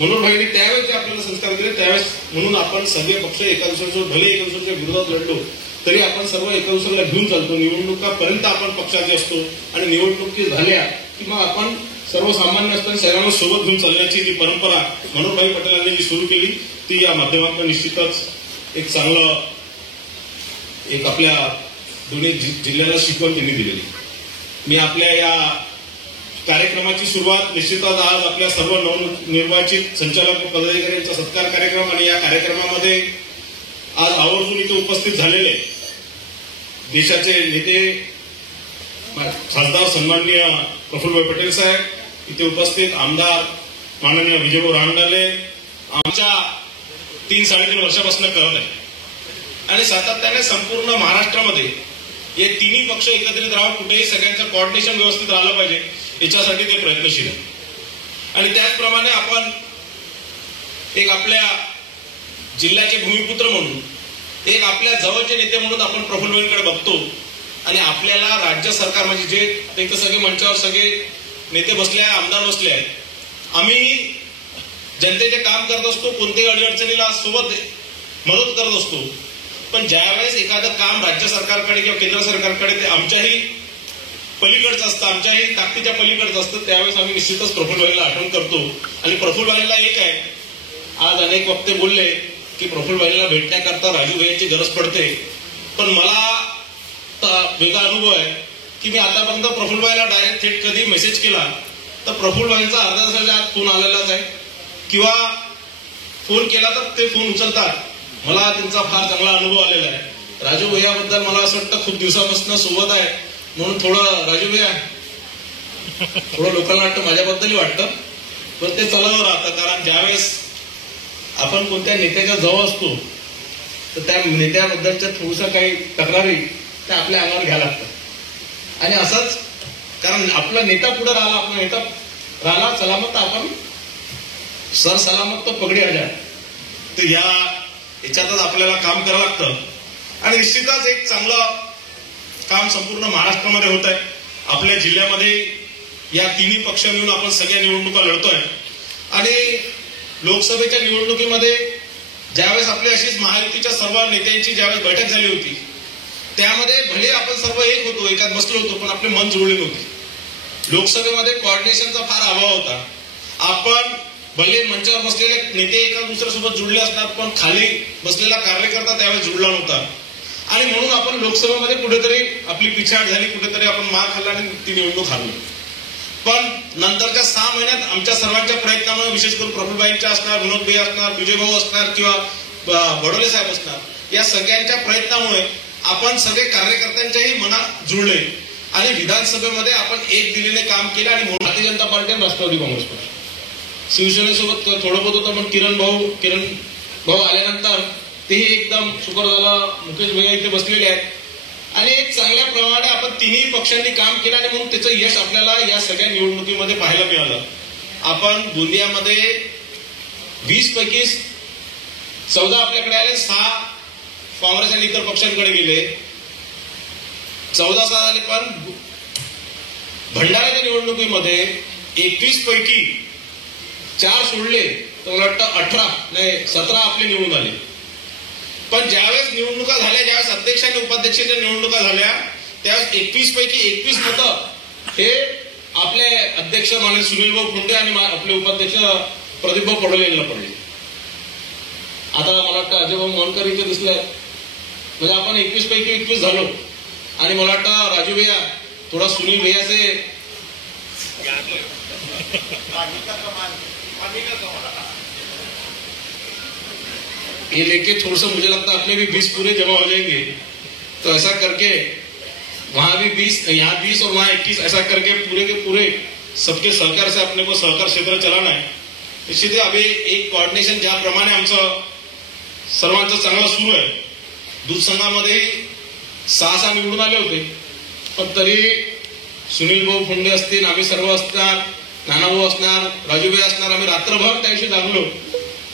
मनोहरभाईंनी त्यावेळेस जे आपल्याला संस्कार दिले त्यावेळेस, म्हणून आपण सगळे पक्ष एका दुसऱ्यासोबत भले एका दुसऱ्याच्या विरोधात लढलो तरी आपण सर्व एका दुसऱ्याला घेऊन चालतो. निवडणुकापर्यंत आपण पक्षाचे असतो आणि निवडणुकी झाल्या की मग आपण सर्वसामान्य असताना सगळ्यांना सोबत घेऊन चालण्याची जी परंपरा मनोहरभाई पटेलांनी जी सुरू केली ती या माध्यमातून निश्चितच एक चांगलं, एक आपल्या दोन्ही जिल्ह्याला शिकवण त्यांनी दिलेली. मी आपल्या या कार्यक्रमाची सुरुवात निश्चितच आज आपल्या सर्व नवनिर्वाचित संचालक पदाधिकाऱ्यांचा सत्कार कार्यक्रम आणि या कार्यक्रमामध्ये आज आवर्जून इथे उपस्थित झालेले देशाचे नेते खासदार सन्माननीय प्रफुल्लभाई पटेल साहेब, इथे उपस्थित आमदार माननीय विजयभाऊ रामडाले आमच्या 3-3.5 वर्षापासून करत आहे आणि सातत्याने संपूर्ण महाराष्ट्रामध्ये हे तिन्ही पक्ष एकत्रित राहून कुठेही सगळ्यांचं कोऑर्डिनेशन व्यवस्थित राहिलं पाहिजे याच्यासाठी ते प्रयत्नशील आहे. आणि त्याचप्रमाणे आपण एक आपल्या जिल्ह्याचे भूमिपुत्र म्हणून एक आपल्या जवळचे नेते म्हणून आपण प्रफुल्लभाईंकडे बघतो आणि आपल्याला राज्य सरकार म्हणजे जे इथं सगळे मंचावर सगळे नेते बसले आहे, आमदार बसले आहेत, आम्ही जनतेचे काम करत असतो, कोणत्याही अडचणीला सोबत मदत करत असतो. पण ज्यावेळेस एखादं काम राज्य सरकारकडे किंवा केंद्र सरकारकडे ते आमच्याही पलीकडचं असतं, आमच्याही ताकदीच्या पलीकडचं असतं, त्यावेळेस आम्ही निश्चितच प्रफुल्लभाईला आठवण करतो. आणि प्रफुल्लभाईला एक आहे, आज अनेक वक्ते बोलले की प्रफुल्लभाईला भेटण्याकरता राजूभाईंची गरज पडते, पण मला वेगळा अनुभव आहे की मी आतापर्यंत प्रफुल्लभाईला डायरेक्ट थेट कधी मेसेज केला तर प्रफुल्लभाईंचा अर्ध्या तासाच्या आत फोन आलेलाच आहे किंवा फोन केला तर ते फोन उचलतात. मला त्यांचा फार चांगला अनुभव आलेला आहे. राजू भैयाबद्दल मला असं वाटतं खूप दिवसापासून सोबत आहे म्हणून थोडं राजू भैया थोडं लोकांना वाटतं माझ्याबद्दलही वाटतं, पण ते चालवं राहतं. कारण ज्यावेळेस आपण कोणत्या नेत्याच्या जवळ असतो तर त्या नेत्याबद्दलच्या थोडंसं काही तक्रारी त्या आपल्या अंगावर घ्यायला लागतात आणि असंच कारण आपला नेता पुढे राहिला, आपला नेता राहिला सलामत तर आपण सर सलामत तो पगडी आल्या. तर याच्यातच आपल्याला काम करावं लागतं आणि निश्चितच एक चांगलं काम संपूर्ण महाराष्ट्रामध्ये होत आहे. आपल्या जिल्ह्यामध्ये या तिन्ही पक्ष मिळून आपण सगळ्या निवडणुका लढतोय आणि लोकसभेच्या निवडणुकीमध्ये ज्यावेळेस आपली अशीच महायुतीच्या सर्व नेत्यांची ज्यावेळेस बैठक झाली होती त्यामध्ये भले आपण सर्व एक होतो, एकात बसलो होतो, पण आपले मन जुळले नव्हते. लोकसभेमध्ये कोऑर्डिनेशनचा फार अभाव होता. आपण भले मंचावर बसलेले नेते एका दुसऱ्यासोबत जुळले असतात पण खाली बसलेला कार्यकर्ता त्यावेळेस जुळला नव्हता आणि म्हणून आपण लोकसभेमध्ये कुठेतरी आपली पिछाड झाली, कुठेतरी आपण मार खाल्ला आणि ती निवडणूक हारलो. पण नंतरच्या 6 महिन्यात आमच्या सर्वांच्या प्रयत्नामुळे विशेष करून प्रफुल्लभाईंच्या असणार, विनोदभाई असणार, विजयभाऊ असणार किंवा बडोले साहेब असणार, या सगळ्यांच्या प्रयत्नामुळे आपण सगळे कार्यकर्त्यांच्याही मनात जुळले आणि विधानसभेमध्ये आपण एक दिलेले काम केले आणि म्हणून भारतीय जनता पार्टी आणि राष्ट्रवादी काँग्रेस पक्ष शिवसेनेसोबत थोडं बहुत होतं पण किरण भाऊ आल्यानंतर तेही एकदम सुपर झालं. मुकेश भैया इथे बसलेले आहेत आणि एक चांगल्या प्रमाणे आपण तिन्ही पक्षांनी काम केलं आणि म्हणून त्याचं यश आपल्याला या सगळ्या निवडणुकीमध्ये पाहायला मिळालं. आपण गोंदियामध्ये 20 पैकी 14 आपल्याकडे आले, 6 काँग्रेस आणि इतर पक्षांकडे गेले, 14 झाले. पण भंडाऱ्याच्या निवडणुकीमध्ये 21 पैकी 4 सोडले तर मला वाटतं 17 आपले निवडून आले. पण ज्यावेळेस निवडणुका झाल्या, ज्यावेळेस अध्यक्ष आणि उपाध्यक्षाच्या निवडणुका झाल्या त्यावेळेस 21 पैकी 21 मतं हे आपले अध्यक्ष माननीय सुनीलभाऊ फुंडे आणि आपले उपाध्यक्ष प्रदीपभाऊ पडोले यांना पडले. आता मला वाटतं अजयभाऊ मोहनकर इथे दिसलं म्हणजे आपण 21 पैकी 21 झालो आणि मला वाटतं राजू भैया थोडा सुनील भैया से ये लेके थोड़ा सा मुझे लगता है अपने भी 20 पूरे जमा हो जाएंगे. तो ऐसा करके वहां भी 20, यहाँ 20 और वहां 21 ऐसा करके पूरे के पूरे सबके सहकार से अपने को सहकार क्षेत्र चलाना है. निश्चित अभी एक कोऑर्डिनेशन ज्याप्रमाणे आमचं सर्वांचं चांगलं सुरू आहे. दूध संघामध्ये 6 निवडून आले होते पण तरी सुनील भाऊ फुंडे असतील, आम्ही सर्व असणार, नानाभाऊ असणार, राजूभाई असणार, आम्ही रात्रभर त्याविषयी जागलो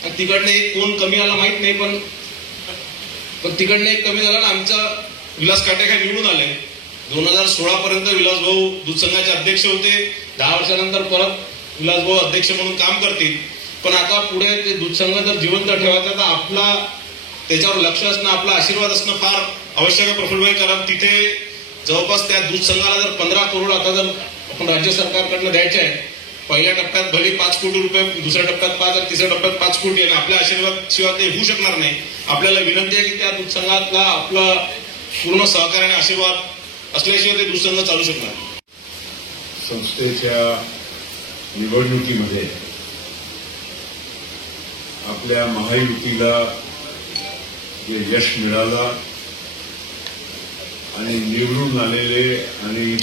आणि तिकडनं एक कोण कमी आला माहित नाही पण तिकडनं एक कमी झाला. आमचा विलास काटेखाय निवडून आले. 2016 पर्यंत विलास भाऊ दूध संघाचे अध्यक्ष होते. 10 वर्षानंतर परत विलास भाऊ अध्यक्ष म्हणून काम करतील. पण आता पुढे ते दूध संघ जर जिवंत ठेवायचा तर आपला त्याच्यावर लक्ष असणं, आपला आशीर्वाद असणं फार आवश्यक आहे प्रफुल्लभाई. कारण तिथे जवळपास त्या दूध संघाला जर 15 करोड आता जर आपण राज्य सरकारकडनं द्यायचे आहे, पहिल्या टप्प्यात भले 5 कोटी रुपये, दुसऱ्या टप्प्यात 5 आणि तिसऱ्या टप्प्यात 5 कोटी आणि आपल्या आशीर्वाद शिवाय ते होऊ शकणार नाही. आपल्याला विनंती आहे की त्या दूध संघातला आपला पूर्ण सहकार्य आणि आशीर्वाद असल्याशिवाय ते दूध संघ चालू शकणार. संस्थेच्या निवडणुकीमध्ये आपल्या महायुतीला जे यश मिळालं आणि निवडून आलेले आणि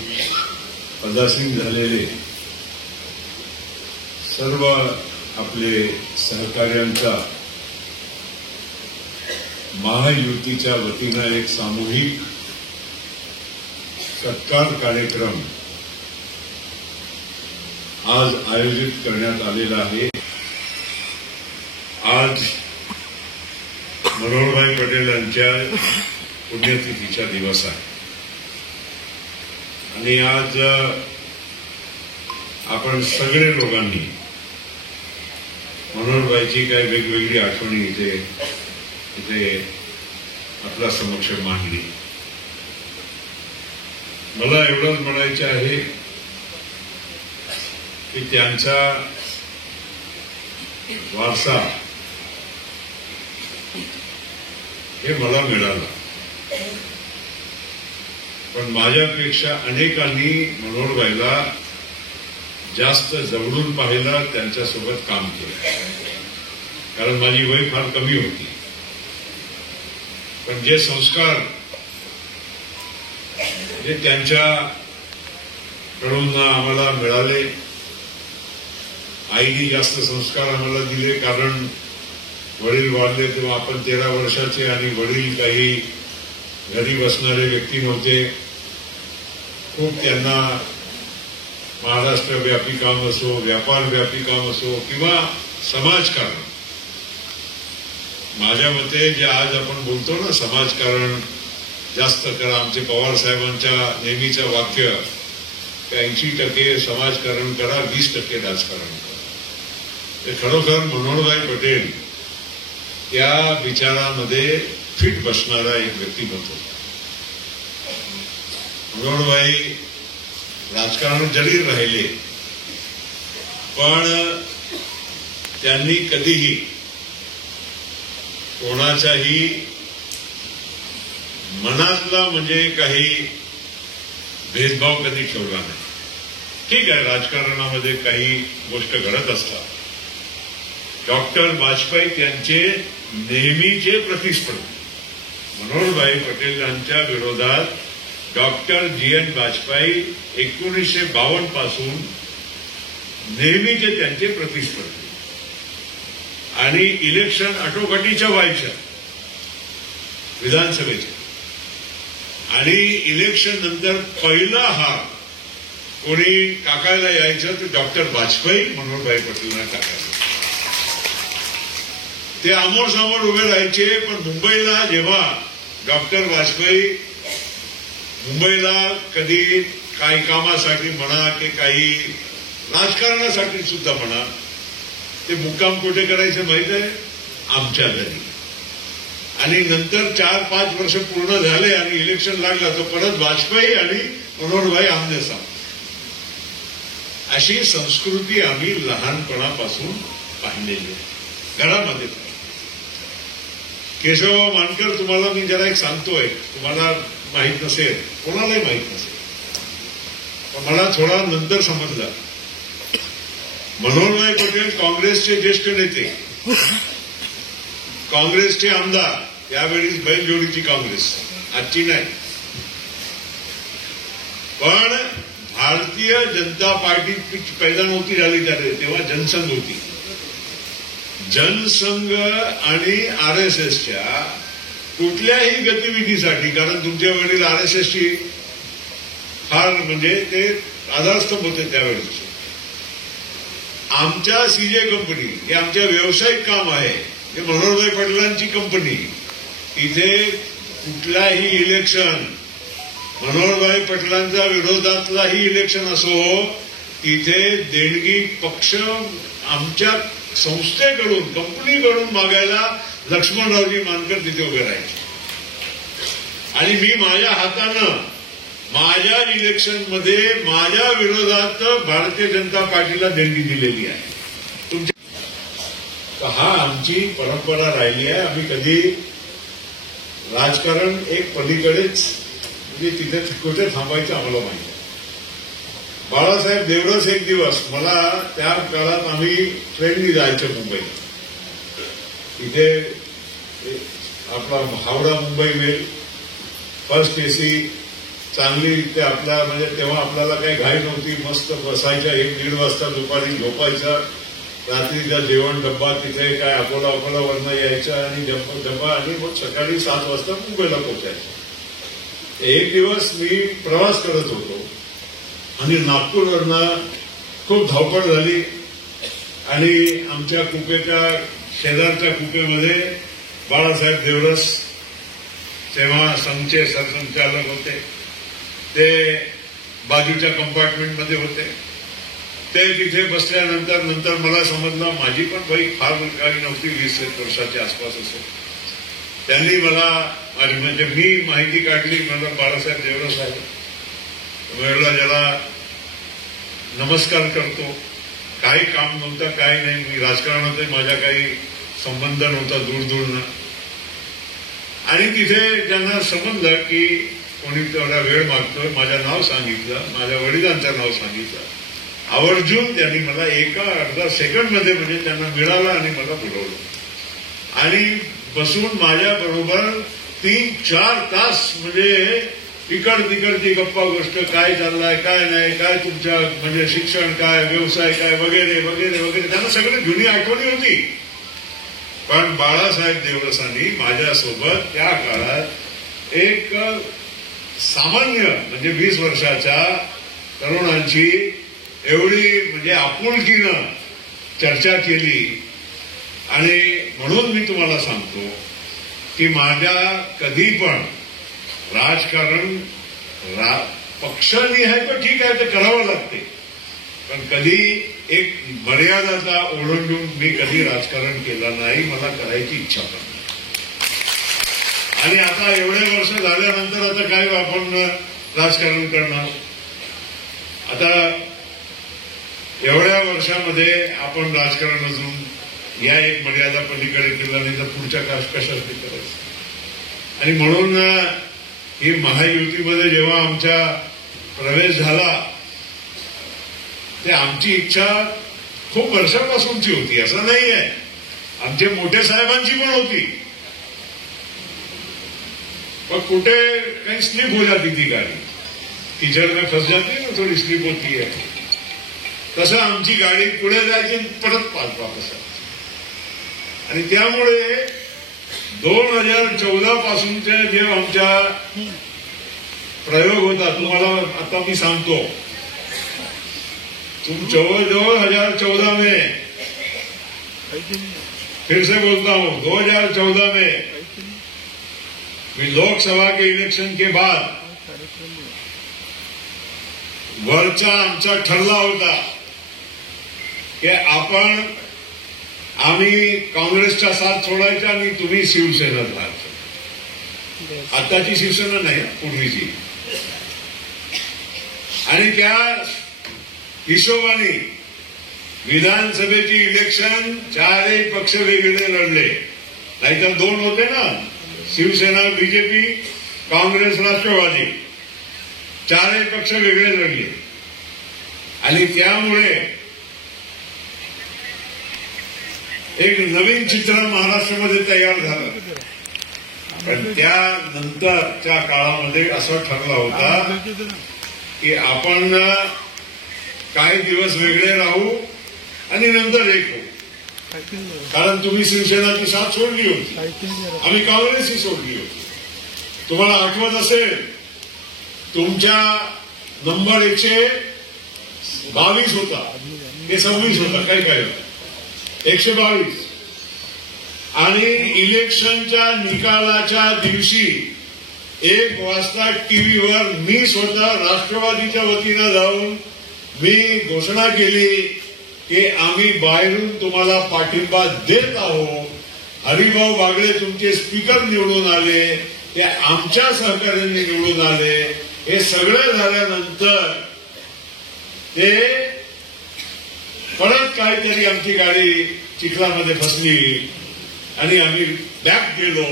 पदासीन झालेले सर्व आपले सहकार्यांचा महायुतीच्या वतीनं एक सामूहिक सत्कार कार्यक्रम आज आयोजित करण्यात आलेला आहे. आज मनोहरभाई पटेल यांच्या पुण्यतिथीचा दिवस आहे आणि आज आपण सगळे लोकांनी मनोहरभाईची काही वेगवेगळी आठवणी इथे आपल्या समक्ष मांडली. मला एवढंच म्हणायचं आहे की त्यांचा वारसा हे मला मिळालं, पण माझ्यापेक्षा अनेकांनी मनोहरभाईला जास्त जवळून पाहिलं, त्यांच्यासोबत काम केलं. कारण माझी वय फार कमी होती, पण जे संस्कार जे त्यांच्याकडून आम्हाला मिळाले, आईने जास्त संस्कार आम्हाला दिले. कारण वडील वाढले तेव्हा आपण 13 वर्षाचे आणि वडील काही घरी बसणारे व्यक्ती नव्हते. खूप त्यांना महाराष्ट्रव्यापी काम असो, व्यापारव्यापी काम असो किंवा समाजकारण, माझ्या मते जे आज आपण बोलतो ना समाजकारण जास्त करा, आमचे पवार साहेबांच्या नेहमीचं वाक्य 80% समाजकारण करा, 20% राजकारण करा. ते खरोखर मनोहरभाई पटेल या विचारामध्ये फिट बसणारा एक व्यक्तिमत्व. मनोहरभाई राजकारणात जरी राहिले, पण त्यांनी कधीही कोणाच्याही मनातला म्हणजे काही भेदभाव कधी ठेवला नाही. ठीक आहे, राजकारणामध्ये काही गोष्ट घडत असतात. डॉक्टर वाजपेयी त्यांचे नेहमीचे प्रतिस्पर्धी. मनोहरभाई पटेल यांच्या विरोधात डॉक्टर जी.एन. वाजपेयी 1952 पासून नेहमीचे त्यांचे प्रतिस्पर्धी आणि इलेक्शन अटोकटीच्या व्हायच्या विधानसभेच्या आणि इलेक्शन नंतर पहिला हार कोणी टाकायला यायचं तर डॉक्टर वाजपेयी मनोहरभाई पटेलांना टाकायचं. ते आमोरसमोर उभे राहायचे. पण मुंबईला जेव्हा डॉक्टर वाजपेयी मुंबईला कधी काही कामासाठी म्हणा की काही राजकारणासाठी सुद्धा म्हणा, ते मुक्काम कुठे करायचं माहित आहे? आमच्या घरी. आणि नंतर 4-5 वर्ष पूर्ण झाले आणि इलेक्शन लागला तर परत वाजपेयी आणि मनोहरभाई आमने-सामने. अशी संस्कृती आम्ही लहानपणापासून पाहिलेली आहे घरामध्ये. केशवराव मानकर, तुम्हाला मी जरा एक सांगतोय, तुम्हाला माहित नसेल, कोणालाही माहित नसेल, पण मला थोडा नंतर समजला. मनोहरभाई पटेल काँग्रेसचे ज्येष्ठ नेते, काँग्रेसचे आमदार, त्यावेळी बैलजोडीची काँग्रेस, आजची नाही. पण भारतीय जनता पार्टी पैदा नव्हती झाली तेव्हा जनसंघ होती. जनसंघ आणि आरएसएसच्या कुठल्याही गतिविधीसाठी, कारण तुमच्या वडील आरएसएसची फार म्हणजे ते आधारस्तंभ होते त्यावेळेस. आमच्या सीजे कंपनी, हे आमच्या व्यावसायिक काम आहे, हे मनोहरभाई पटेलांची कंपनी. इथे कुठलाही इलेक्शन, मनोहरभाई पटेलांच्या विरोधातलाही इलेक्शन असो, इथे देणगी पक्ष आमच्या संस्थेकडून, कंपनीकडून मागायला लक्ष्मणरावजी मानकर तिथे उभे राहायचे. आणि मी माझ्या हातानं माझ्या इलेक्शनमध्ये माझ्या विरोधात भारतीय जनता पार्टीला देणगी दिलेली आहे. तर हा आमची परंपरा राहिली आहे. आम्ही कधी राजकारण एक पलीकडेच म्हणजे तिथे कुठे थांबायचं आम्हाला माहिती आहे. बाळासाहेब देवरस एक दिवस मला त्या काळात आम्ही ट्रेननी जायचं मुंबईत. इथे आपला Howrah Mumbai mail first AC चांगली ते आपल्या म्हणजे तेव्हा आपल्याला काही घाई नव्हती. मस्त बसायच्या 1-1.5 वाजता दुपारी झोपायचा. रात्रीचा जेवण डब्बा तिथे काय अकोलावरनं यायचा आणि डब्बा आणि मग सकाळी 7 वाजता मुंबईला पोहोचायचं. एक दिवस मी प्रवास करत होतो आणि नागपूरवरनं खूप धावपळ झाली आणि आमच्या कुपेच्या शेजारच्या कुपेमध्ये बाळासाहेब देवरस तेव्हा संघचे सरसंचालक होते. ते बाजूच्या कंपार्टमेंटमध्ये होते. ते तिथे बसल्यानंतर मला समजलं माझी पण बाई फार काही नव्हती, 20 वर्षाच्या आसपास असेल. त्यांनी मला म्हणजे मी माहिती काढली. मला बाळासाहेब देवरस आहे म्हणलं, ज्याला नमस्कार करतो. काही काम नव्हतं, काही नाही. मी राजकारणात माझा काही संबंध नव्हता दूरनं. आणि तिथे त्यांना समजलं की कोणी तेवढा वेळ मागतोय. माझं नाव सांगितलं, माझ्या वडिलांचं नाव सांगितलं. आवर्जून त्यांनी मला एका अर्धा सेकंडमध्ये म्हणजे त्यांना मिळालं आणि मला बोलवलं आणि बसून माझ्या बरोबर 3-4 तास म्हणजे तिकडची गप्पा गोष्ट, काय चाललाय काय नाही, काय तुमच्या म्हणजे शिक्षण काय, व्यवसाय काय, वगैरे वगैरे वगैरे. त्यांना सगळी जुनी आठवणी होती. पण बाळासाहेब देवरसांनी माझ्यासोबत त्या काळात एक सामान्य म्हणजे 20 वर्षाच्या तरुणांची एवढी म्हणजे आपुलकीनं चर्चा केली. आणि म्हणून मी तुम्हाला सांगतो की माझ्या कधी पण राजकारण पक्षाने आहे तर ठीक आहे, ते करावं लागते. पण कधी एक मर्यादाचा ओलांडून मी कधी राजकारण केलं नाही. मला करायची इच्छा पण नाही. आणि आता एवढे वर्ष झाल्यानंतर आता काय आपण राजकारण करणार. आता एवढ्या वर्षामध्ये आपण राजकारण अजून या एक मर्यादा पलीकडे केलं नाही तर पुढच्या कशासाठी करायचं. आणि म्हणून ही महायुतीमध्ये जेव्हा आमचा प्रवेश झाला ते आमची इच्छा खूप वर्षापासूनची होती, असं नाही आहे. आमचे मोठे साहेबांची पण होती. पण कुठे काही स्लिप हो जाती ती गाडी, टीचर में फस जाती ना, थोडी स्लिप होती आहे. तसं आमची गाडी पुढे जायची परत वापस. आणि त्यामुळे 2014 पासूनचे जे आमचा प्रयोग होता तुम्हाला आता मी सांगतो. तुम 2014 में फिर से बोलता हूं, 2014 में लोकसभा के इलेक्शन के बाद वरचा आमचा ठरला होता की आम्ही काँग्रेसचा साथ सोडायचा आणि तुम्ही शिवसेनेत राहायचं. आताची शिवसेना नाही, पूर्वीची. आणि त्या हिशोबाने विधानसभेची इलेक्शन 4 पक्ष वेगवेगळे लढले. नाहीतर 2 होते ना, शिवसेना, बीजेपी, काँग्रेस, राष्ट्रवादी. 4 पक्ष वेगळे लढले. आणि त्यामुळे एक नवीन चित्र महाराष्ट्रामध्ये तयार झालं. पण त्यानंतरच्या काळामध्ये असं ठरला होता की आपण काही दिवस वेगळे राहू आणि नंतर एक होऊ. कारण तुम्ही शिवसेनाची साथ सोडली होती, आम्ही काँग्रेसही सोडली होती. तुम्हाला आठवत असेल तुमच्या नंबर 122 होता, हे 26 होता, काही काय 122. आणि इलेक्शनच्या निकालाच्या दिवशी 1 वाजता टीव्हीवर मी स्वतः राष्ट्रवादीच्या वतीनं जाऊन मी घोषणा केली की आम्ही बाहेरून तुम्हाला पाठिंबा देत आहोत. हरिभाऊ बागडे तुमचे स्पीकर निवडून आले, ते आमच्या सहकार्याने निवडून आले. हे सगळं झाल्यानंतर ते परत काहीतरी आमची गाडी चिखलामध्ये फसली आणि आम्ही बॅक गेलो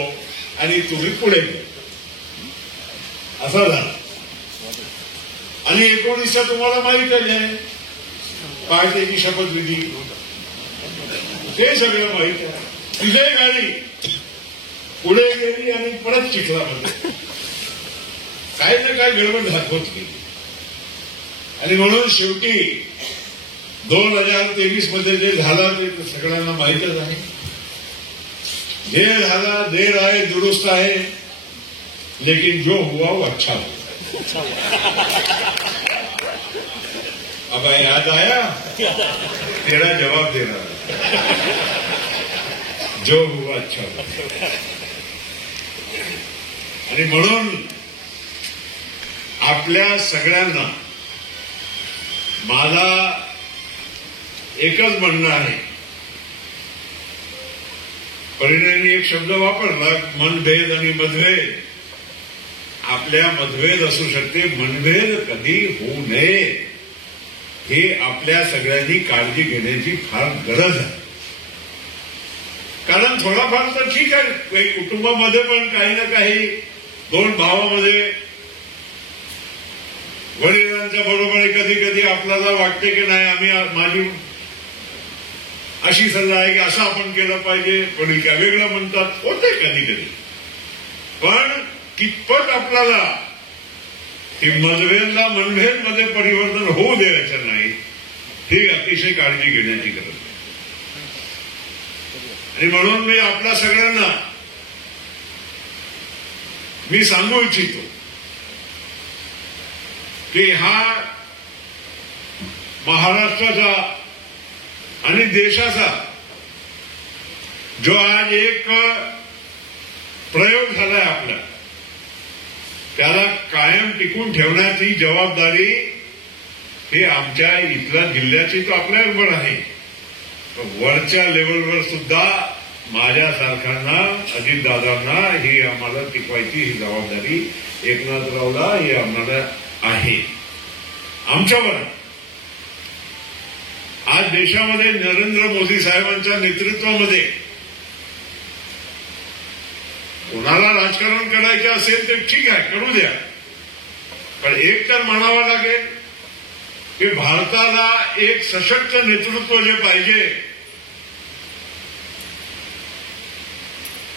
आणि तुम्ही पुढे गेलो. असं झालं. आणि 19 तुम्हाला माहीतच आहे, पार्टीची शपथविधी ते सगळं माहीत आहे. तिथे गाडी पुढे गेली आणि परत चिखलामध्ये काही ना काय गडबड दाखवत गेली. आणि म्हणून शेवटी 2023 मध्ये जे झालं ते सगळ्यांना माहीतच आहे. जे झाला देर आहे दुरुस्त आहे, लेकिन जो हुआ वो अच्छा हुआ. अब याद आया, तेरा जवाब दे रहा, जो हुआ अच्छा हुआ. आणि म्हणून आपल्या सगळ्यांना मला एकच म्हणणं आहे. परिणयने एक शब्द वापरला, मनभेद आणि मतभेद. आपल्या मतभेद असू शकते, मनभेद कधी होऊ नये हे आपल्या सगळ्यांनी काळजी घेण्याची फार गरज आहे. कारण थोडाफार तर ठीक आहे, कुटुंबामध्ये पण काही ना काही, दोन भावामध्ये वडिलांच्या बरोबर कधी कधी आपल्याला वाटते की नाही, आम्ही माझी अशी सल्ला आहे की असं आपण केलं पाहिजे, वडील काय वेगळं म्हणतात, होते कधी कधी. पण कितपत आपल्याला ही मतभेदला मनभेद मध्ये परिवर्तन होऊ द्यायचं नाही, ही अतिशय काळजी घेण्याची गरज आहे. आणि म्हणून मी आपल्या सगळ्यांना मी सांगू इच्छितो की हा महाराष्ट्राचा आणि देशाचा जो आज एक प्रयोग झालाय आपला, त्याला कायम टिकून ठेवण्याची जबाबदारी ही आमच्या इथल्या जिल्ह्याची तो आपल्याबरोबर आहे. वरच्या लेवलवर सुद्धा माझ्यासारख्यांना, अजितदादांना ही आम्हाला टिकवायची ही जबाबदारी, एकनाथरावला ही आम्हाला आहे, आमच्यावर. आज देशामध्ये नरेंद्र मोदी साहेबांच्या नेतृत्वामध्ये कोणाला राजकारण करायचं असेल तर ठीक आहे, करू द्या. पण एक तर म्हणावं लागेल की भारताला एक सशक्त नेतृत्व जे पाहिजे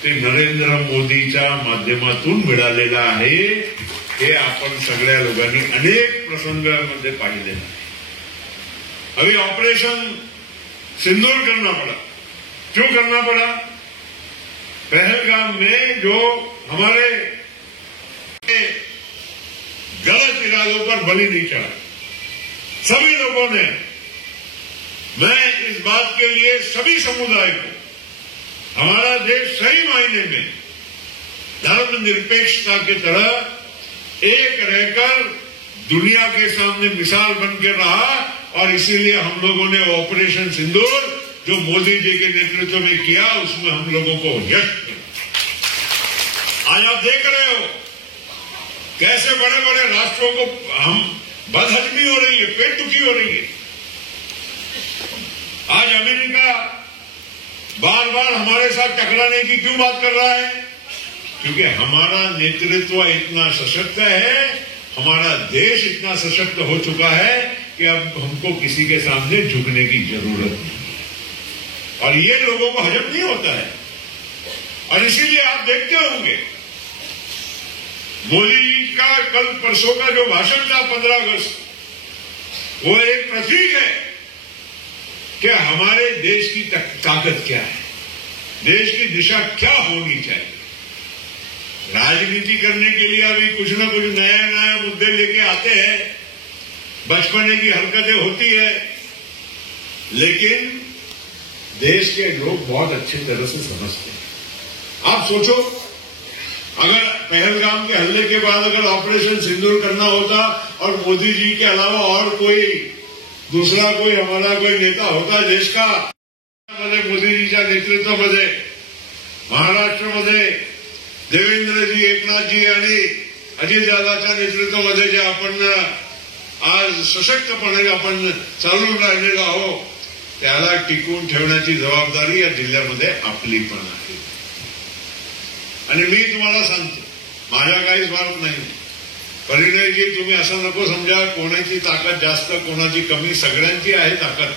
ते नरेंद्र मोदीच्या माध्यमातून मिळालेलं आहे. हे आपण सगळ्या लोकांनी अनेक प्रसंगांमध्ये पाहिलेलं आहे. अभी ऑपरेशन सिंदूर करना पड़ा. क्यों करना पड़ा? पहलगाम में जो हमारे गलत इरादों पर बलि नहीं चढ़ा, सभी लोगों ने, मैं इस बात के लिए सभी समुदाय को, हमारा देश सही मायने में धर्मनिरपेक्षता की तरह एक रहकर दुनिया के सामने मिसाल बनकर रहा. और इसीलिए हम लोगों ने ऑपरेशन सिंदूर जो मोदी जी के नेतृत्व में किया, उसमें हम लोगों को यश मिला. आज आप देख रहे हो कैसे बड़े बड़े राष्ट्रों को हम बदहजमी हो रही है, पेट दुखी हो रही है. आज अमेरिका बार बार हमारे साथ टकराने की क्यों बात कर रहा है? क्योंकि हमारा नेतृत्व इतना सशक्त है, हमारा देश इतना सशक्त हो चुका है कि अब हमको किसी के सामने झुकने की जरूरत नहीं. और ये लोगों को हजम नहीं होता है. और इसीलिए आप देखते होंगे मोदी जी का कल परसों का जो भाषण था 15 अगस्त, वो एक प्रतीक है कि हमारे देश की ताकत क्या है, देश की दिशा क्या होनी चाहिए. राजनीति करने के लिए अभी कुछ न कुछ नया नया मुद्दे लेके आते हैं, बचपने की हरकतें होती है, लेकिन देश के लोग बहुत अच्छी तरह से समझते हैं. आप सोचो, अगर पहलगाम के हमले के बाद अगर ऑपरेशन सिंदूर करना होता और मोदी जी के अलावा और कोई दूसरा कोई हमारा कोई नेता होता देश का, मोदीजीच्या नेतृत्वामध्ये महाराष्ट्रामध्ये देवेंद्रजी, एकनाथजी आणि अजितदादाच्या नेतृत्वामध्ये जे आपण आज सशक्तपणे आपण चालून राहिलेलो आहोत, त्याला टिकवून ठेवण्याची जबाबदारी या जिल्ह्यामध्ये आपली पण आहे. आणि मी तुम्हाला सांगतो, माझा काही स्वार्थ नाही. परिणयजी, तुम्ही असं नको समजा कोणाची ताकद जास्त कोणाची कमी, सगळ्यांची आहे ताकद.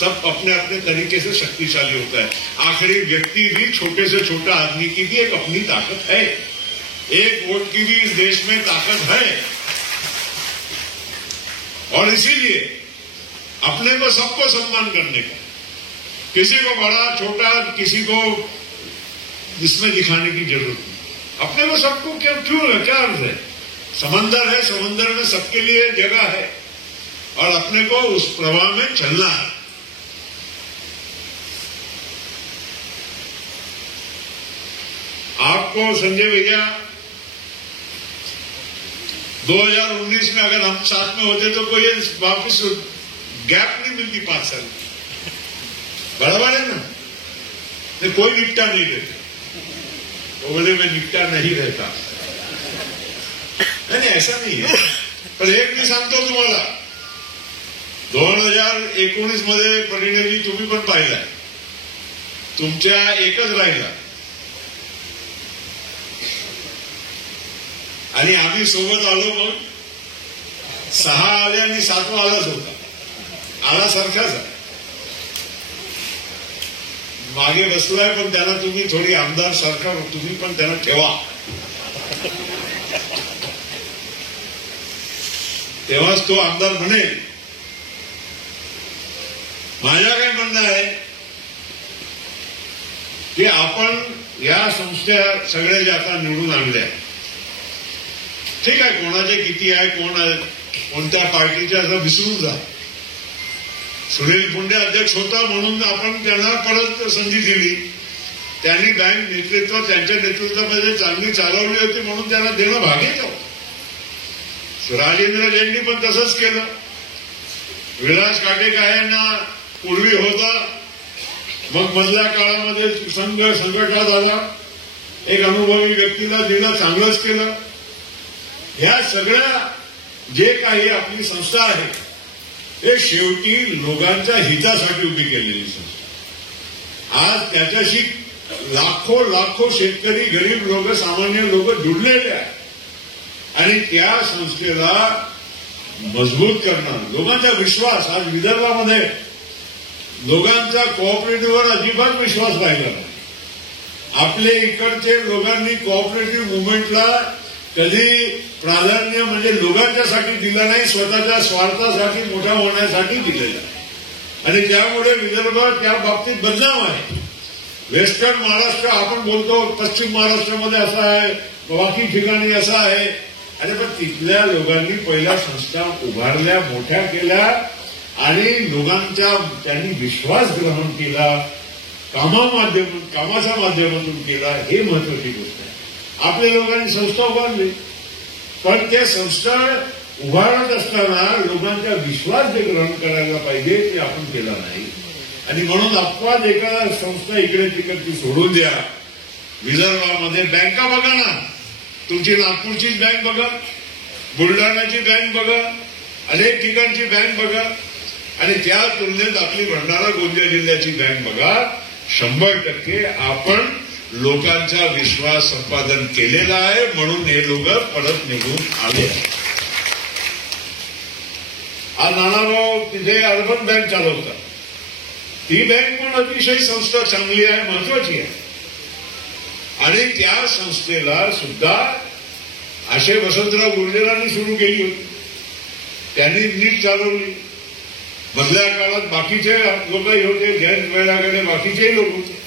सब अपने अपने तरीके से शक्तिशाली होता है. आखिरी व्यक्ति भी छोटे से छोटा आदमी की भी एक अपनी ताकत है. एक वोट की भी इस देश में ताकत है. और इसीलिए अपने को सबको सम्मान करने का, किसी को बड़ा छोटा किसी को इसमें दिखाने की जरूरत नहीं. अपने को सबको क्यों क्या अर्थ है? समंदर है, समंदर में सबके लिए जगह है और अपने को उस प्रवाह में चलना है. आपको संजय भैया 2019 में अगर हम साथ में होते तो कोई वापस गैप नहीं मिलती 5 साल. बराबर है ना? नहीं, कोई निपटा नहीं देता. वो बोले मैं निपटा नहीं रहता. नाही, ऐसा नाही है. पण एक मी सांगतो तुम्हाला, 2019 मध्ये परिणयजी तुम्ही पण पाहिलाय, तुमच्या एकच राहिला आणि आम्ही सोबत आलो. मग 6 आले आणि 7वा आलाच होता. आलासारखाच आहे. मागे बसलाय पण त्यांना तुम्ही थोडी आमदार सारखा तुम्ही पण त्यांना ठेवा. तेव्हाच तो आमदार म्हणेल. माझ्या काय म्हणणं आहे की आपण या संस्था सगळ्या ज्या आता निवडून आणल्या, ठीक आहे, कोणाचे किती आहे, कोण आहे, कोणत्या पार्टीचे, असं विसरून जा. सुनील पुंडे अध्यक्ष होता म्हणून आपण त्यांना परत संधी दिली. त्यांनी बँक नेतृत्व त्यांच्या नेतृत्वामध्ये चांगली चालवली होती म्हणून त्यांना देणं भागेच होतं. राजेंद्र जैननी पण तसंच केलं. विलास काटेकायांना पूर्वी होता, मग मधल्या काळामध्ये संकटात आला, एक अनुभवी व्यक्तीला दिलं, चांगलंच केलं. ह्या सगळ्या जे काही आपली संस्था आहे हे शेवटी लोकांच्या हितासाठी उभी केलेली संस्था. आज त्याच्याशी लाखो शेतकरी, गरीब लोक, सामान्य लोक जुडलेले आहेत आणि त्या संस्थेला मजबूत करणं, लोकांचा विश्वास. आज विदर्भामध्ये लोकांचा कोऑपरेटिव्हवर अजिबात विश्वास राहिला नाही. आपले इकडचे लोकांनी कोऑपरेटिव्ह मुवमेंटला कधी प्राधान्य म्हणजे लोकांच्यासाठी दिलं नाही, स्वतःच्या स्वार्थासाठी मोठा होण्यासाठी दिलेलं. आणि त्यामुळे विदर्भ त्या बाबतीत बदनाम आहे. वेस्टर्न महाराष्ट्र आपण बोलतो, पश्चिम महाराष्ट्रामध्ये असं आहे, बाकी ठिकाणी असं आहे. आणि पण तिथल्या लोकांनी पहिल्या संस्था उभारल्या, मोठ्या केल्या आणि लोकांच्या त्यांनी विश्वास ग्रहण केला, कामाच्या माध्यमातून केला. हे महत्वाची गोष्ट आहे. आपल्या लोकांनी संस्था उभारली, पण त्या संस्था उभारत असताना लोकांचा विश्वास जे ग्रहण करायला पाहिजे ते आपण केला नाही. आणि म्हणून अपवाद एका संस्था इकडे तिकडची सोडून द्या. विदर्भामध्ये बँका बघा ना, तुमची नागपूरचीच बँक बघा, बुलढाण्याची बँक बघा, अनेक ठिकाणची बँक बघा आणि त्या तुलनेत आपली भंडारा गोंदिया जिल्ह्याची बँक बघा. 100% आपण लोकांचा विश्वास संपादन केलेला आहे म्हणून हे लोक परत निघून आले. आज नानाभाऊ तिथे अर्बन बँक चालवतात. ती बँक पण अतिशय संस्था चांगली आहे, महत्वाची आहे. आणि त्या संस्थेला सुद्धा असे वसंतराव गुर्जरांनी सुरू केली होती. त्यांनी नीट चालवली. मधल्या काळात बाकीचे लोक होते, जयंत वेळाकडे बाकीचेही लोक होते.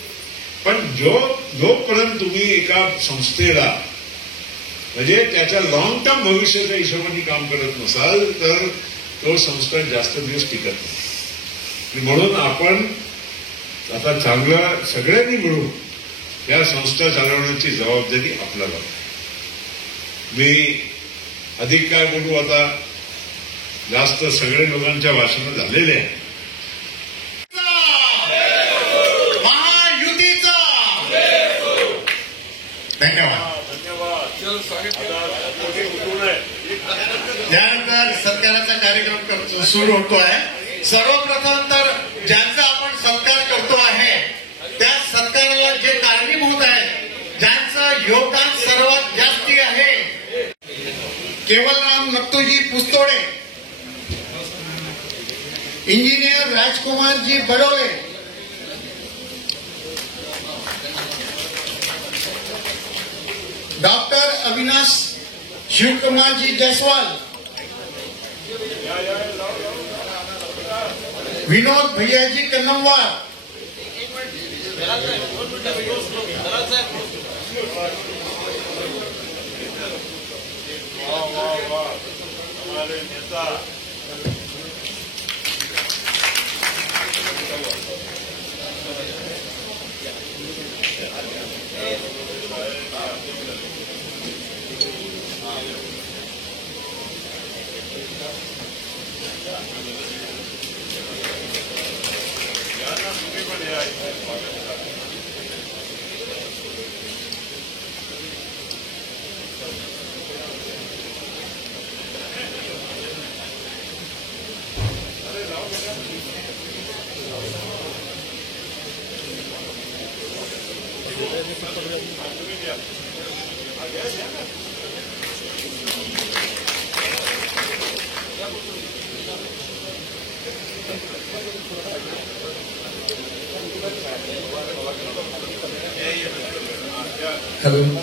पण जोपर्यंत तुम्ही एका संस्थेला म्हणजे त्याच्या लॉंग टर्म भविष्याच्या हिशोबाने काम करत नसाल तर तो संस्था जास्त दिवस टिकत नाही. म्हणून आपण आता चांगलं सगळ्यांनी मिळून या संस्था चालवण्याची जबाबदारी आपल्याला. मी अधिक काय बोलू, आता जास्त सगळे लोकांच्या भाषणं झालेले आहे. महायुतीचा धन्यवाद. त्यानंतर सत्काराचा कार्यक्रम सुरू होतो आहे. सर्वप्रथम तर ज्यांचा आपण सत्कार करतो आहे त्या सत्काराला जे कारणीभूत आहे, ज्यांचं योगदान सर्वात जास्ती आहे, केवलराम नत्तूजी पुस्तोड़े, इंजीनियर राजकुमार जी बड़ोले, डॉक्टर अविनाश शिवकुमार जी जायसवाल, विनोद भैया जी कन्नमवार,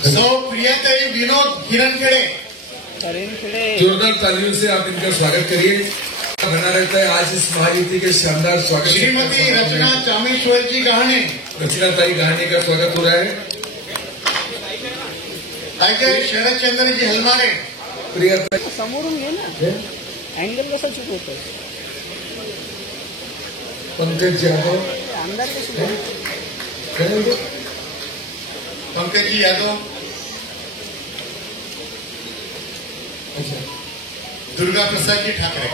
सौ प्रियाताई विनोद हिरणखेड़े। जोरदार तालियों से आप इनका स्वागत करिए। बना रहता है आज इस महायुति के शानदार स्वागत। श्रीमती रचना चामेश्वर जी गहाणे, रचनाताई गहाणे का स्वागत हो रहा है। अजय शरदचंद्र जी हलमारे, प्रिया समोरून घे ना, अँगल कसा चुकवतोय? पंकज यादव, आमदार कशी पंकज जी यादव, दुर्गा प्रसाद जी ठाकरे।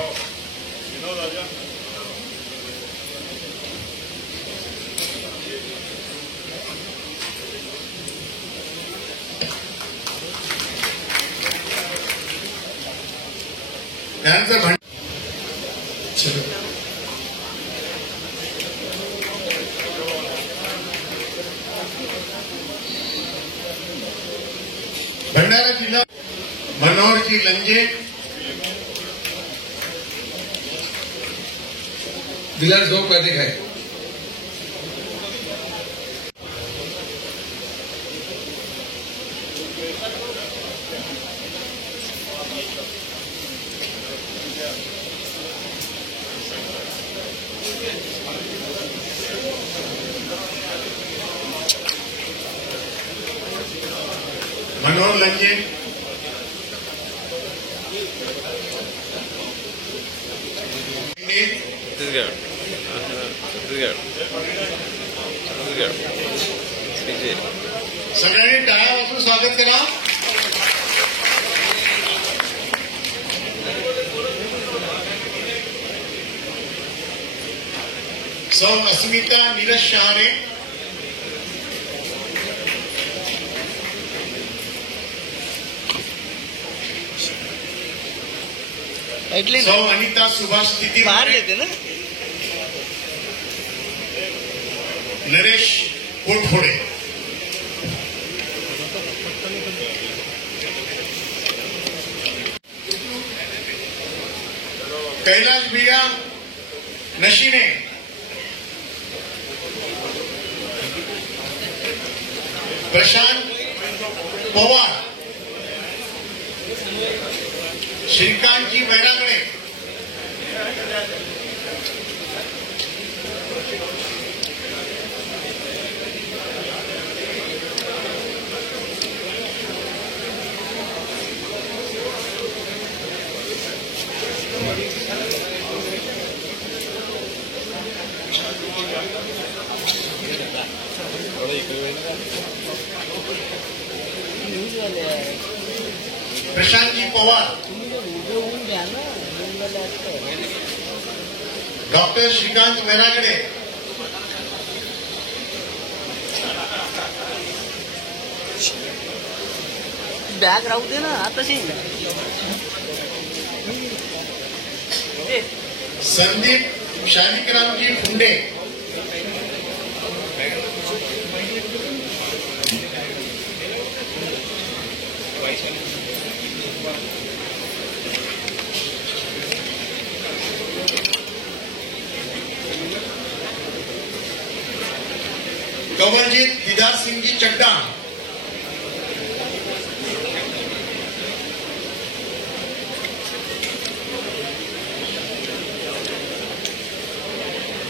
त्यांचं भांड भंडारा जिल्हा मनोहर जी लंजे, विलास भाऊ का दिखाए। मनोहर लंजे, सगळ्यांनी टाळ्या वाजून स्वागत करा। सौ अस्मिता नीरज शहारे, सौ अनिता सुभाष स्थिती, बाहेर येते ना, नरेश कोटफोडे, कैलाश भैया नशीने, प्रशांत पवार, श्रीकांत जी बैरागडे, न्यूजवाले आहे. प्रशांत जी पवार, तुम्ही जर उभे होऊन घ्या ना, न्यूजवाले असतं. डॉक्टर श्रीकांत बैरागडे, बॅग राहू दे ना, आताशी संदीप शालिकरामजी फुंडे, कवलजीत दीदार सिंह जी चड्डा,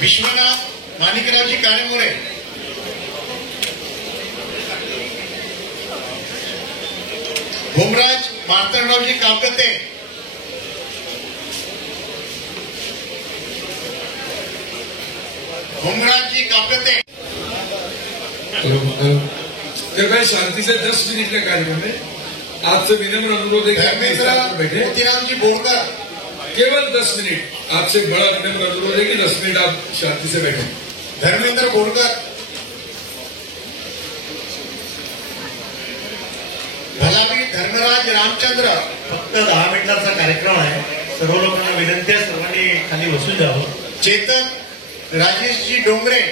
विश्वनाथ माणिकरावजी काळेमोरे, भोमराज मार्तंडरावजी काकते, भोमराजजी काकते। कृपया शांति से 10 मिनट का कार्यक्रम है। आपसे विनम्र अनुरोध है कि आप इस स्थान पर बैठे। मोतीरामजी बोरकर, केवल 10 मिनट। आपसे बड़ा विनम्र अनुरोध है कि 10 मिनट आप शांति से बैठे। धर्मेंद्र बोरकर, भलावी धर्मराज रामचंद्र। फक्त 10 मिनिटांचा कार्यक्रम आहे. सर्व लोकांना विनंती आहे सर्वांनी खाली बसून जावं. चेतन राजेशजी डोंगरे,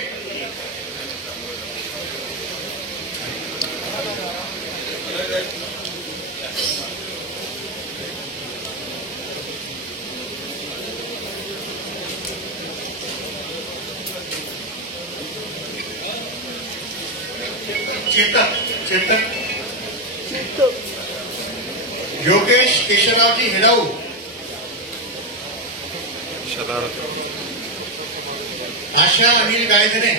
चेतन योगेश केशवरावजी हिडाऊ, आशा अनिल गायधने,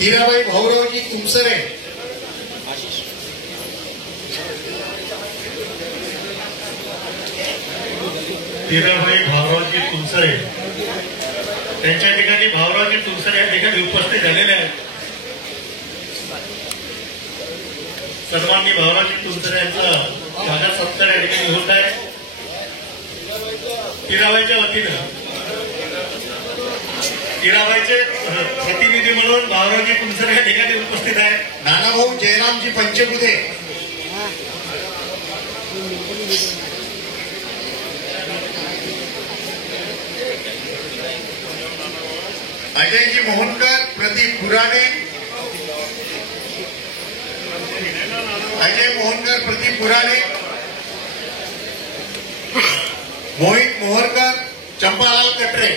हिराबाई भाऊरावजी तुमसरे, हिराबाई भाऊरावजी तुमसरे, त्यांच्या ठिकाणी भाऊरावजी तुमसरे या ठिकाणी उपस्थित झालेले आहेत. सन्माननीय भाऊरावजी तुमसरे यांचं स्वागत सत्कार या ठिकाणी होत आहे. हिराबाईच्या वतीनं हिराबाईचे प्रतिनिधी म्हणून भाऊरावजी तुमसरे या ठिकाणी उपस्थित आहे. नानाभाऊ जयरामजी पंचबुधे, अजयजी मोहनकर, प्रदीप बुराडे, अजय मोहनकर, प्रदीप बुराडे, मोहित मोहरकर, चंपालाल कटरे,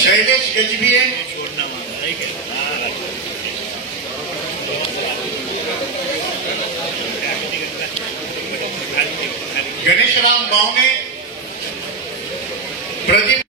शैलेश गजभिये, गणेशराम बावणे, प्रदीप